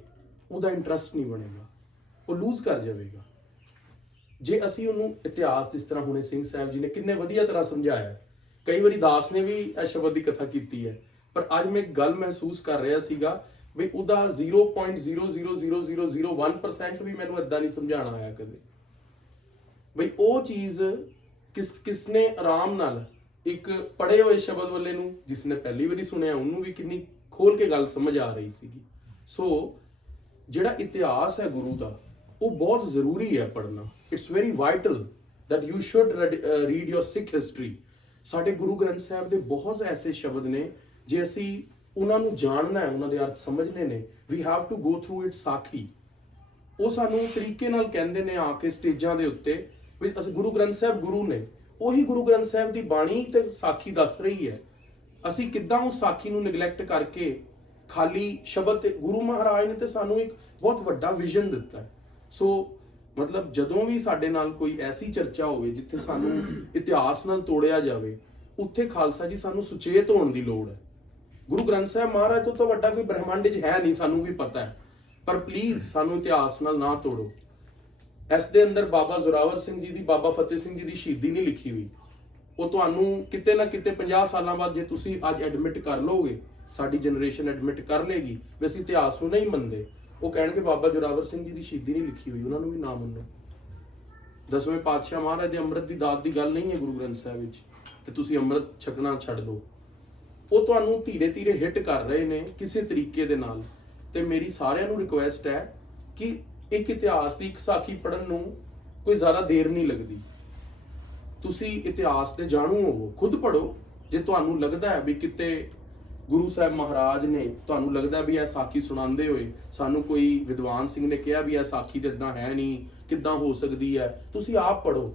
ਉਹਦਾ ਇੰਟਰਸਟ ਨਹੀਂ ਬਣੇਗਾ, ਉਹ ਲੂਜ਼ ਕਰ ਜਾਵੇਗਾ। ਜੇ ਅਸੀਂ ਉਹਨੂੰ ਇਤਿਹਾਸ, ਜਿਸ ਤਰ੍ਹਾਂ ਹੁਣੇ ਸਿੰਘ ਸਾਹਿਬ ਜੀ ਨੇ ਕਿੰਨੇ ਵਧੀਆ ਤਰ੍ਹਾਂ ਸਮਝਾਇਆ, ਕਈ ਵਾਰੀ ਦਾਸ ਨੇ ਵੀ ਇਹ ਸ਼ਬਦ ਦੀ ਕਥਾ ਕੀਤੀ ਹੈ, ਪਰ ਅੱਜ ਮੈਂ ਇੱਕ ਗੱਲ ਮਹਿਸੂਸ ਕਰ ਰਿਹਾ ਸੀਗਾ ਵੀ ਉਹਦਾ 0.00001% ਵੀ ਮੈਨੂੰ ਏਦਾਂ ਨਹੀਂ ਸਮਝਾਉਣਾ ਆਇਆ ਕਦੇ। ਬਈ ਉਹ ਚੀਜ਼ ਕਿਸਨੇ ਆਰਾਮ ਨਾਲ ਇੱਕ ਪੜ੍ਹੇ ਹੋਏ ਸ਼ਬਦ ਵਾਲੇ ਨੂੰ, ਜਿਸਨੇ ਪਹਿਲੀ ਵਾਰੀ ਸੁਣਿਆ ਉਹਨੂੰ ਵੀ ਕਿੰਨੀ ਖੋਲ ਕੇ ਗੱਲ ਸਮਝ ਆ ਰਹੀ ਸੀਗੀ। ਸੋ ਜਿਹੜਾ ਇਤਿਹਾਸ ਹੈ ਗੁਰੂ ਦਾ, ਉਹ ਬਹੁਤ ਜ਼ਰੂਰੀ ਹੈ ਪੜ੍ਹਨਾ। It's very vital that you should read your Sikh history। ਸਾਡੇ ਗੁਰੂ ਗ੍ਰੰਥ ਸਾਹਿਬ ਦੇ ਬਹੁਤ ਐਸੇ ਸ਼ਬਦ ਨੇ, ਜੇ ਅਸੀਂ ਉਹਨਾਂ ਨੂੰ ਜਾਣਨਾ ਹੈ, ਉਹਨਾਂ ਦੇ ਅਰਥ ਸਮਝਣੇ ਨੇ, we have to go through it ਸਾਖੀ। ਉਹ ਸਾਨੂੰ ਤਰੀਕੇ ਨਾਲ ਕਹਿੰਦੇ ਨੇ ਆ ਕੇ ਸਟੇਜਾਂ ਦੇ ਉੱਤੇ ਵੀ ਅਸੀਂ ਗੁਰੂ ਗ੍ਰੰਥ ਸਾਹਿਬ ਗੁਰੂ ਨੇ, ਉਹੀ ਗੁਰੂ ਗ੍ਰੰਥ ਸਾਹਿਬ ਦੀ ਬਾਣੀ ਤੇ ਸਾਖੀ ਦੱਸ ਰਹੀ ਹੈ। ਅਸੀਂ ਕਿੱਦਾਂ ਉਸ ਸਾਖੀ ਨੂੰ ਨਿਗਲੈਕਟ ਕਰਕੇ ਖਾਲੀ ਸ਼ਬਦ ਤੇ, ਗੁਰੂ ਮਹਾਰਾਜ ਨੇ ਤੇ ਸਾਨੂੰ ਇੱਕ ਬਹੁਤ ਵੱਡਾ ਵਿਜ਼ਨ ਦਿੱਤਾ ਹੈ। ਸੋ ਮਤਲਬ ਜਦੋਂ ਵੀ ਸਾਡੇ ਨਾਲ ਕੋਈ ਐਸੀ ਚਰਚਾ ਹੋਵੇ ਜਿੱਥੇ ਸਾਨੂੰ ਇਤਿਹਾਸ ਨਾਲ ਤੋੜਿਆ ਜਾਵੇ, ਉੱਥੇ ਖਾਲਸਾ ਜੀ ਸਾਨੂੰ ਸੁਚੇਤ ਹੋਣ ਦੀ ਲੋੜ ਹੈ। ਗੁਰੂ ਗ੍ਰੰਥ ਸਾਹਿਬ ਮਹਾਰਾਜ ਤੋਂ ਤਾਂ ਵੱਡਾ ਕੋਈ ਬ੍ਰਹਿਮੰਡ 'ਚ ਹੈ ਨਹੀਂ, ਸਾਨੂੰ ਵੀ ਪਤਾ ਹੈ, ਪਰ ਪਲੀਜ਼ ਸਾਨੂੰ ਇਤਿਹਾਸ ਨਾਲ ਨਾ ਤੋੜੋ। ਇਸ ਦੇ ਅੰਦਰ ਬਾਬਾ ਜ਼ੋਰਾਵਰ ਸਿੰਘ ਜੀ ਦੀ, ਬਾਬਾ ਫਤਿਹ ਸਿੰਘ ਜੀ ਦੀ ਸ਼ਹੀਦੀ ਨਹੀਂ ਲਿਖੀ ਹੋਈ। ਉਹ ਤੁਹਾਨੂੰ ਕਿਤੇ ਨਾ ਕਿਤੇ 50 ਸਾਲਾਂ ਬਾਅਦ ਜੇ ਤੁਸੀਂ ਅੱਜ ਐਡਮਿਟ ਕਰ ਲਓਗੇ, ਸਾਡੀ ਜਨਰੇਸ਼ਨ ਐਡਮਿਟ ਕਰ ਲੇਗੀ ਵੀ ਅਸੀਂ ਇਤਿਹਾਸ ਨੂੰ ਨਹੀਂ ਮੰਨਦੇ, ਉਹ ਕਹਿਣਗੇ ਬਾਬਾ ਜ਼ੋਰਾਵਰ ਸਿੰਘ ਜੀ ਦੀ ਸ਼ਹੀਦੀ ਨਹੀਂ ਲਿਖੀ ਹੋਈ, ਉਹਨਾਂ ਨੂੰ ਵੀ ਨਾ ਮੰਨੋ। 10ਵੇਂ ਪਾਤਸ਼ਾਹ ਮਹਾਰਾਜ ਦੇ ਅੰਮ੍ਰਿਤ ਦੀ ਦਾਤ ਦੀ ਗੱਲ ਨਹੀਂ ਹੈ ਗੁਰੂ ਗ੍ਰੰਥ ਸਾਹਿਬ ਵਿੱਚ, ਤੇ ਤੁਸੀਂ ਅੰਮ੍ਰਿਤ ਛਕਣਾ ਛੱਡ ਦਿਓ। ਉਹ ਤੁਹਾਨੂੰ ਧੀਰੇ ਧੀਰੇ ਹਿੱਟ ਕਰ ਰਹੇ ਨੇ ਕਿਸੇ ਤਰੀਕੇ ਦੇ ਨਾਲ। ਤੇ ਮੇਰੀ ਸਾਰਿਆਂ ਨੂੰ ਰਿਕੁਐਸਟ ਹੈ ਕਿ ਇੱਕ ਇਤਿਹਾਸ ਦੀ ਇੱਕ ਸਾਖੀ ਪੜ੍ਹਨ ਨੂੰ ਕੋਈ ਜ਼ਿਆਦਾ ਦੇਰ ਨਹੀਂ ਲੱਗਦੀ। ਤੁਸੀਂ ਇਤਿਹਾਸ ਦੇ ਜਾਣੂ ਹੋਵੋ, ਖੁਦ ਪੜ੍ਹੋ। ਜੇ ਤੁਹਾਨੂੰ ਲੱਗਦਾ ਹੈ ਵੀ ਕਿਤੇ ਗੁਰੂ ਸਾਹਿਬ ਮਹਾਰਾਜ ਨੇ, ਤੁਹਾਨੂੰ ਲੱਗਦਾ ਵੀ ਇਹ ਸਾਖੀ ਸੁਣਾਉਂਦੇ ਹੋਏ ਸਾਨੂੰ ਕੋਈ ਵਿਦਵਾਨ ਸਿੰਘ ਨੇ ਕਿਹਾ ਵੀ ਇਹ ਸਾਖੀ ਤੇ ਇਦਾਂ ਹੈ ਨਹੀਂ, ਕਿੱਦਾਂ ਹੋ ਸਕਦੀ ਹੈ, ਤੁਸੀਂ ਆਪ ਪੜ੍ਹੋ।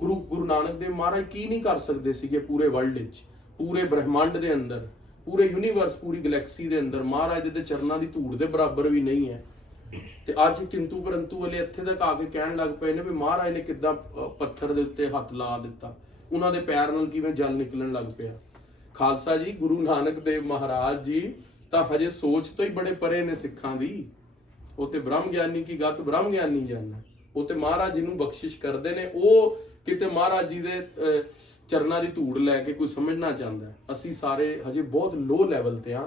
ਗੁਰੂ ਨਾਨਕ ਦੇਵ ਮਹਾਰਾਜ ਕੀ ਨਹੀਂ ਕਰ ਸਕਦੇ ਸੀਗੇ ਪੂਰੇ ਵਰਲਡ ਵਿੱਚ, ਪੂਰੇ ਬ੍ਰਹਿਮੰਡ ਦੇ ਅੰਦਰ, ਪੂਰੇ ਯੂਨੀਵਰਸ, ਪੂਰੀ ਗੈਲੈਕਸੀ ਦੇ ਅੰਦਰ। ਮਹਾਰਾਜ ਦੇ ਚਰਨਾਂ ਦੀ ਧੂੜ ਦੇ ਬਰਾਬਰ ਵੀ ਨਹੀਂ ਹੈ। ਤੇ ਅੱਜ ਕਿੰਤੂ ਪਰੰਤੂ ਵਾਲੇ ਇੱਥੇ ਤੱਕ ਆ ਕੇ ਕਹਿਣ ਲੱਗ ਪਏ ਨੇ ਵੀ ਮਹਾਰਾਜ ਨੇ ਕਿੱਦਾਂ ਪੱਥਰ ਦੇ ਉੱਤੇ ਹੱਥ ਲਾ ਦਿੱਤਾ, ਉਹਨਾਂ ਦੇ ਪੈਰ ਨਾਲ ਕਿਵੇਂ ਜਲ ਨਿਕਲਣ ਲੱਗ ਪਿਆ। ਖਾਲਸਾ ਜੀ, ਗੁਰੂ ਨਾਨਕ ਦੇਵ ਮਹਾਰਾਜ ਜੀ ਤਾਂ ਹਜੇ ਸੋਚ ਤੋਂ ਹੀ ਬੜੇ ਪਰੇ ਨੇ ਸਿੱਖਾਂ ਦੀ। ਉਹ ਤੇ ਬ੍ਰਹਮ ਗਿਆਨੀ ਕੀ ਗਤ ਬ੍ਰਹਮ ਗਿਆਨੀ ਜਾਣਨਾ, ਉਹ ਤੇ ਮਹਾਰਾਜ ਜੀ ਨੂੰ ਬਖਸ਼ਿਸ਼ ਕਰਦੇ ਨੇ। ਉਹ ਕਿਤੇ ਮਹਾਰਾਜ ਜੀ ਦੇ ਚਰਨਾਂ ਦੀ ਧੂੜ ਲੈ ਕੇ ਕੋਈ ਸਮਝਣਾ ਚਾਹੁੰਦਾ ਹੈ। ਅਸੀਂ ਸਾਰੇ ਹਜੇ ਬਹੁਤ ਲੋ ਲੈਵਲ ਤੇ ਆ,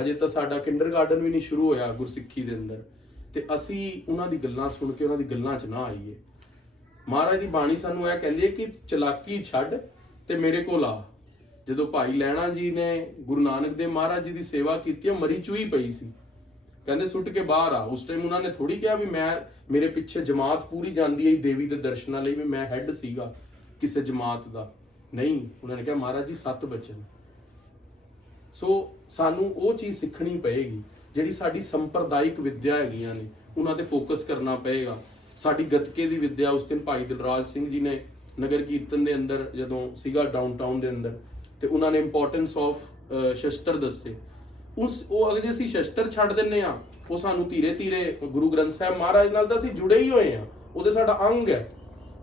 ਹਜੇ ਤਾਂ ਸਾਡਾ ਕਿੰਡਰਗਾਰਟਨ ਵੀ ਨਹੀਂ ਸ਼ੁਰੂ ਹੋਇਆ ਗੁਰਸਿੱਖੀ ਦੇ ਅੰਦਰ, ਤੇ ਅਸੀਂ ਉਹਨਾਂ ਦੀ ਗੱਲਾਂ ਸੁਣ ਕੇ ਉਹਨਾਂ ਦੀ ਗੱਲਾਂ 'ਚ ਨਾ ਆਈਏ। ਮਹਾਰਾਜ ਦੀ ਬਾਣੀ ਸਾਨੂੰ ਇਹ ਕਹਿੰਦੀ ਹੈ ਕਿ ਚਲਾਕੀ ਛੱਡ ਤੇ ਮੇਰੇ ਕੋਲ ਆ। ਜਦੋਂ ਭਾਈ ਲਹਿਣਾ ਜੀ ਨੇ ਗੁਰੂ ਨਾਨਕ ਦੇਵ ਮਹਾਰਾਜ ਜੀ ਦੀ ਸੇਵਾ ਕੀਤੀ, ਮਰੀ ਚੂਹੀ ਪਈ ਸੀ, ਕਹਿੰਦੇ ਸੁੱਟ ਕੇ ਬਾਹਰ ਆ। ਉਸ ਟਾਈਮ ਉਹਨਾਂ ਨੇ ਥੋੜੀ ਕਿਹਾ ਵੀ ਮੇਰੇ ਪਿੱਛੇ ਜਮਾਤ ਪੂਰੀ ਜਾਂਦੀ ਹੈ ਦੇਵੀ ਦੇ ਦਰਸ਼ਨਾਂ ਲਈ, ਵੀ ਮੈਂ ਹੈੱਡ ਸੀਗਾ ਕਿਸੇ ਜਮਾਤ ਦਾ, ਨਹੀਂ। ਉਹਨਾਂ ਨੇ ਕਿਹਾ ਮਹਾਰਾਜ ਜੀ 7 ਬਚਨ। ਸੋ ਸਾਨੂੰ ਉਹ ਚੀਜ਼ ਸਿੱਖਣੀ ਪਏਗੀ, ਜਿਹੜੀ ਸਾਡੀ ਸੰਪਰਦਾਇਕ ਵਿਦਿਆ ਹੈਗੀਆਂ ਨੇ ਉਹਨਾਂ ਤੇ ਫੋਕਸ ਕਰਨਾ ਪਏਗਾ। ਸਾਡੀ ਗੱਤਕੇ ਦੀ ਵਿਦਿਆ, ਉਸ ਦਿਨ ਭਾਈ ਦਿਲਰਾਜ ਸਿੰਘ ਜੀ ਨੇ ਨਗਰ ਕੀਰਤਨ ਦੇ ਅੰਦਰ ਜਦੋਂ ਸੀਗਾ ਡਾਊਨਟਾਊਨ ਦੇ ਅੰਦਰ, ਤੇ ਉਹਨਾਂ ਨੇ ਇੰਪੋਰਟੈਂਸ ਆਫ ਸ਼ਸਤਰ ਦੱਸੇ। ਉਹ ਅਗਰ ਅਸੀਂ ਸ਼ਸਤਰ ਛੱਡ ਦਿੰਨੇ ਆ, ਉਹ ਸਾਨੂੰ ਧੀਰੇ ਧੀਰੇ ਗੁਰੂ ਗ੍ਰੰਥ ਸਾਹਿਬ ਮਹਾਰਾਜ ਨਾਲ ਤਾਂ ਅਸੀਂ ਜੁੜੇ ਹੀ ਹੋਏ ਆ, ਉਹਦੇ ਸਾਡਾ ਅੰਗ ਹੈ,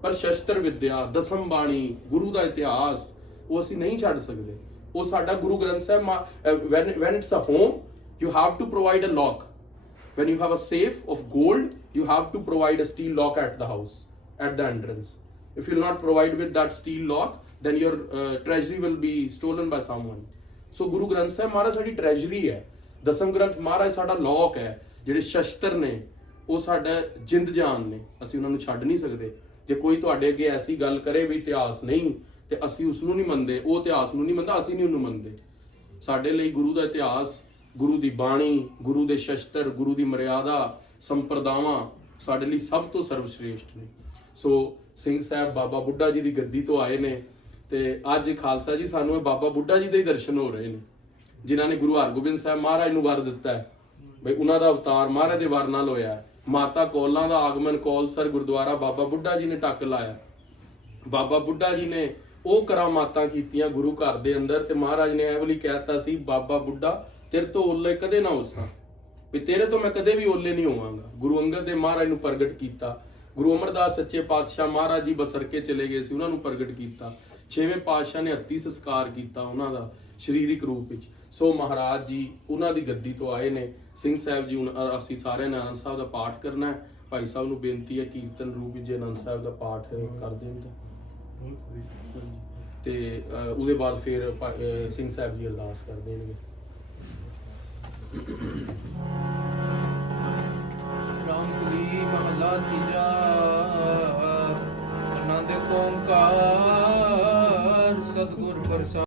ਪਰ ਸ਼ਸਤਰ ਵਿਦਿਆ, ਦਸਮ ਬਾਣੀ, ਗੁਰੂ ਦਾ ਇਤਿਹਾਸ, ਉਹ ਅਸੀਂ ਨਹੀਂ ਛੱਡ ਸਕਦੇ। ਉਹ ਸਾਡਾ Guru Granth Sahib when it's a home you have to provide a lock, when you have a safe of gold you have to provide a steel lock at the house at the entrance. If you will not provide with that steel lock, then your treasury will be stolen by someone. So Guru Granth Sahib ਮਹਾਰਾਜ ਸਾਡੀ ਟ੍ਰੈਜਰੀ ਹੈ, ਦਸਮ ਗ੍ਰੰਥ ਮਹਾਰਾਜ ਸਾਡਾ ਲੋਕ ਹੈ। ਜਿਹੜੇ ਸ਼ਸਤਰ ਨੇ ਉਹ ਸਾਡਾ ਜਿੰਦ ਜਾਨ ਨੇ, ਅਸੀਂ ਉਹਨਾਂ ਨੂੰ ਛੱਡ ਨਹੀਂ ਸਕਦੇ। ਜੇ ਕੋਈ ਤੁਹਾਡੇ ਅੱਗੇ ਐਸੀ ਗੱਲ ਕਰੇ ਵੀ ਇਤਿਹਾਸ ਨਹੀਂ, ਤੇ ਅਸੀਂ ਉਸ ਨੂੰ ਨਹੀਂ ਮੰਨਦੇ, ਉਹ ਇਤਿਹਾਸ ਨੂੰ ਨਹੀਂ ਮੰਨਦਾ, ਅਸੀਂ ਨਹੀਂ ਉਹਨੂੰ ਮੰਨਦੇ। ਸਾਡੇ ਲਈ ਗੁਰੂ ਦਾ ਇਤਿਹਾਸ, ਗੁਰੂ ਦੀ ਬਾਣੀ, ਗੁਰੂ ਦੇ ਸ਼ਸਤਰ, ਗੁਰੂ ਦੀ ਮਰਿਆਦਾ, ਸੰਪਰਦਾਵਾਂ ਸਾਡੇ ਲਈ ਸਭ ਤੋਂ ਸਰਵਸ਼੍ਰੇਸ਼ਟ ਨੇ। ਸੋ ਸਿੰਘ ਸਾਹਿਬ ਬਾਬਾ ਬੁੱਢਾ ਜੀ ਦੀ ਗੱਦੀ ਤੋਂ ਆਏ ਨੇ, ਤੇ ਅੱਜ ਖਾਲਸਾ ਜੀ ਸਾਨੂੰ ਬਾਬਾ ਬੁੱਢਾ ਜੀ ਦੇ ਹੀ ਦਰਸ਼ਨ ਹੋ ਰਹੇ ਨੇ, ਜਿਨ੍ਹਾਂ ਨੇ ਗੁਰੂ ਹਰਗੋਬਿੰਦ ਸਾਹਿਬ ਮਹਾਰਾਜ ਨੂੰ ਵਰ ਦਿੱਤਾ ਹੈ ਬਈ ਉਹਨਾਂ ਦਾ ਅਵਤਾਰ ਮਹਾਰਾਜ ਦੇ ਵਰ ਨਾਲ ਹੋਇਆ। ਮਾਤਾ ਕੌਲਾਂ ਦਾ ਆਗਮਨ ਕੌਲਸਰ ਗੁਰਦੁਆਰਾ ਬਾਬਾ ਬੁੱਢਾ ਜੀ ਨੇ ਟੱਕ ਲਾਇਆ। ਬਾਬਾ ਬੁੱਢਾ ਜੀ ਨੇ ਉਹ ਕਰਾਮਾਤਾਂ ਕੀਤੀਆਂ ਗੁਰੂ ਘਰ ਦੇ ਅੰਦਰ, ਤੇ ਮਹਾਰਾਜ ਨੇ ਇਹ ਵਾਲੀ ਕਹਿਤਾ ਸੀ, ਬਾਬਾ ਬੁੱਢਾ ਤੇਰੇ ਤੋਂ ਓਲੇ ਕਦੇ ਨਾ ਹੋਸਾਂ, ਵੀ ਤੇਰੇ ਤੋਂ ਮੈਂ ਕਦੇ ਵੀ ਓਲੇ ਨਹੀਂ ਹੋਵਾਂਗਾ। ਗੁਰੂ ਅੰਗਦ ਦੇ ਮਹਾਰਾਜ ਨੂੰ ਪ੍ਰਗਟ ਕੀਤਾ। ਗੁਰੂ ਅਮਰਦਾਸ ਸੱਚੇ ਪਾਤਸ਼ਾਹ ਮਹਾਰਾਜ ਜੀ ਬਸਰ ਕੇ ਚਲੇ ਗਏ ਸੀ, ਉਹਨਾਂ ਨੂੰ ਪ੍ਰਗਟ ਕੀਤਾ। 6ਵੇਂ ਪਾਤਸ਼ਾਹ ਨੇ ਹੱਥੀਂ ਸੰਸਕਾਰ ਕੀਤਾ ਉਹਨਾਂ ਦਾ ਸਰੀਰਿਕ ਰੂਪ ਵਿੱਚ। ਸੋ ਮਹਾਰਾਜ ਜੀ ਉਹਨਾਂ ਦੀ ਗੱਦੀ ਤੋਂ ਆਏ ਨੇ। ਸਿੰਘ ਸਾਹਿਬ ਜੀ, ਹੁਣ ਅਸੀਂ ਸਾਰਿਆਂ ਨੇ ਆਨੰਦ ਸਾਹਿਬ ਦਾ ਪਾਠ ਕਰਨਾ ਹੈ। ਭਾਈ ਸਾਹਿਬ ਨੂੰ ਬੇਨਤੀ ਹੈ ਕੀਰਤਨ ਰੂਪ ਵਿੱਚ ਜੇ ਆਨੰਦ ਸਾਹਿਬ ਦਾ ਪਾਠ ਕਰ ਦੇਣ ਤੇ ਉਹਦੇ ਬਾਅਦ ਫਿਰ ਸਿੰਘ ਸਾਹਿਬ ਜੀ ਅਰਦਾਸ ਕਰ ਦੇਣਗੇ। ਰਾਮਪੁਰੀ ਮਹੱਲਾ ਤੀਜਾ। ਆਨੰਦ ਓੰਕਾਰ ਸਤਿਗੁਰ ਪ੍ਰਸਾਦ।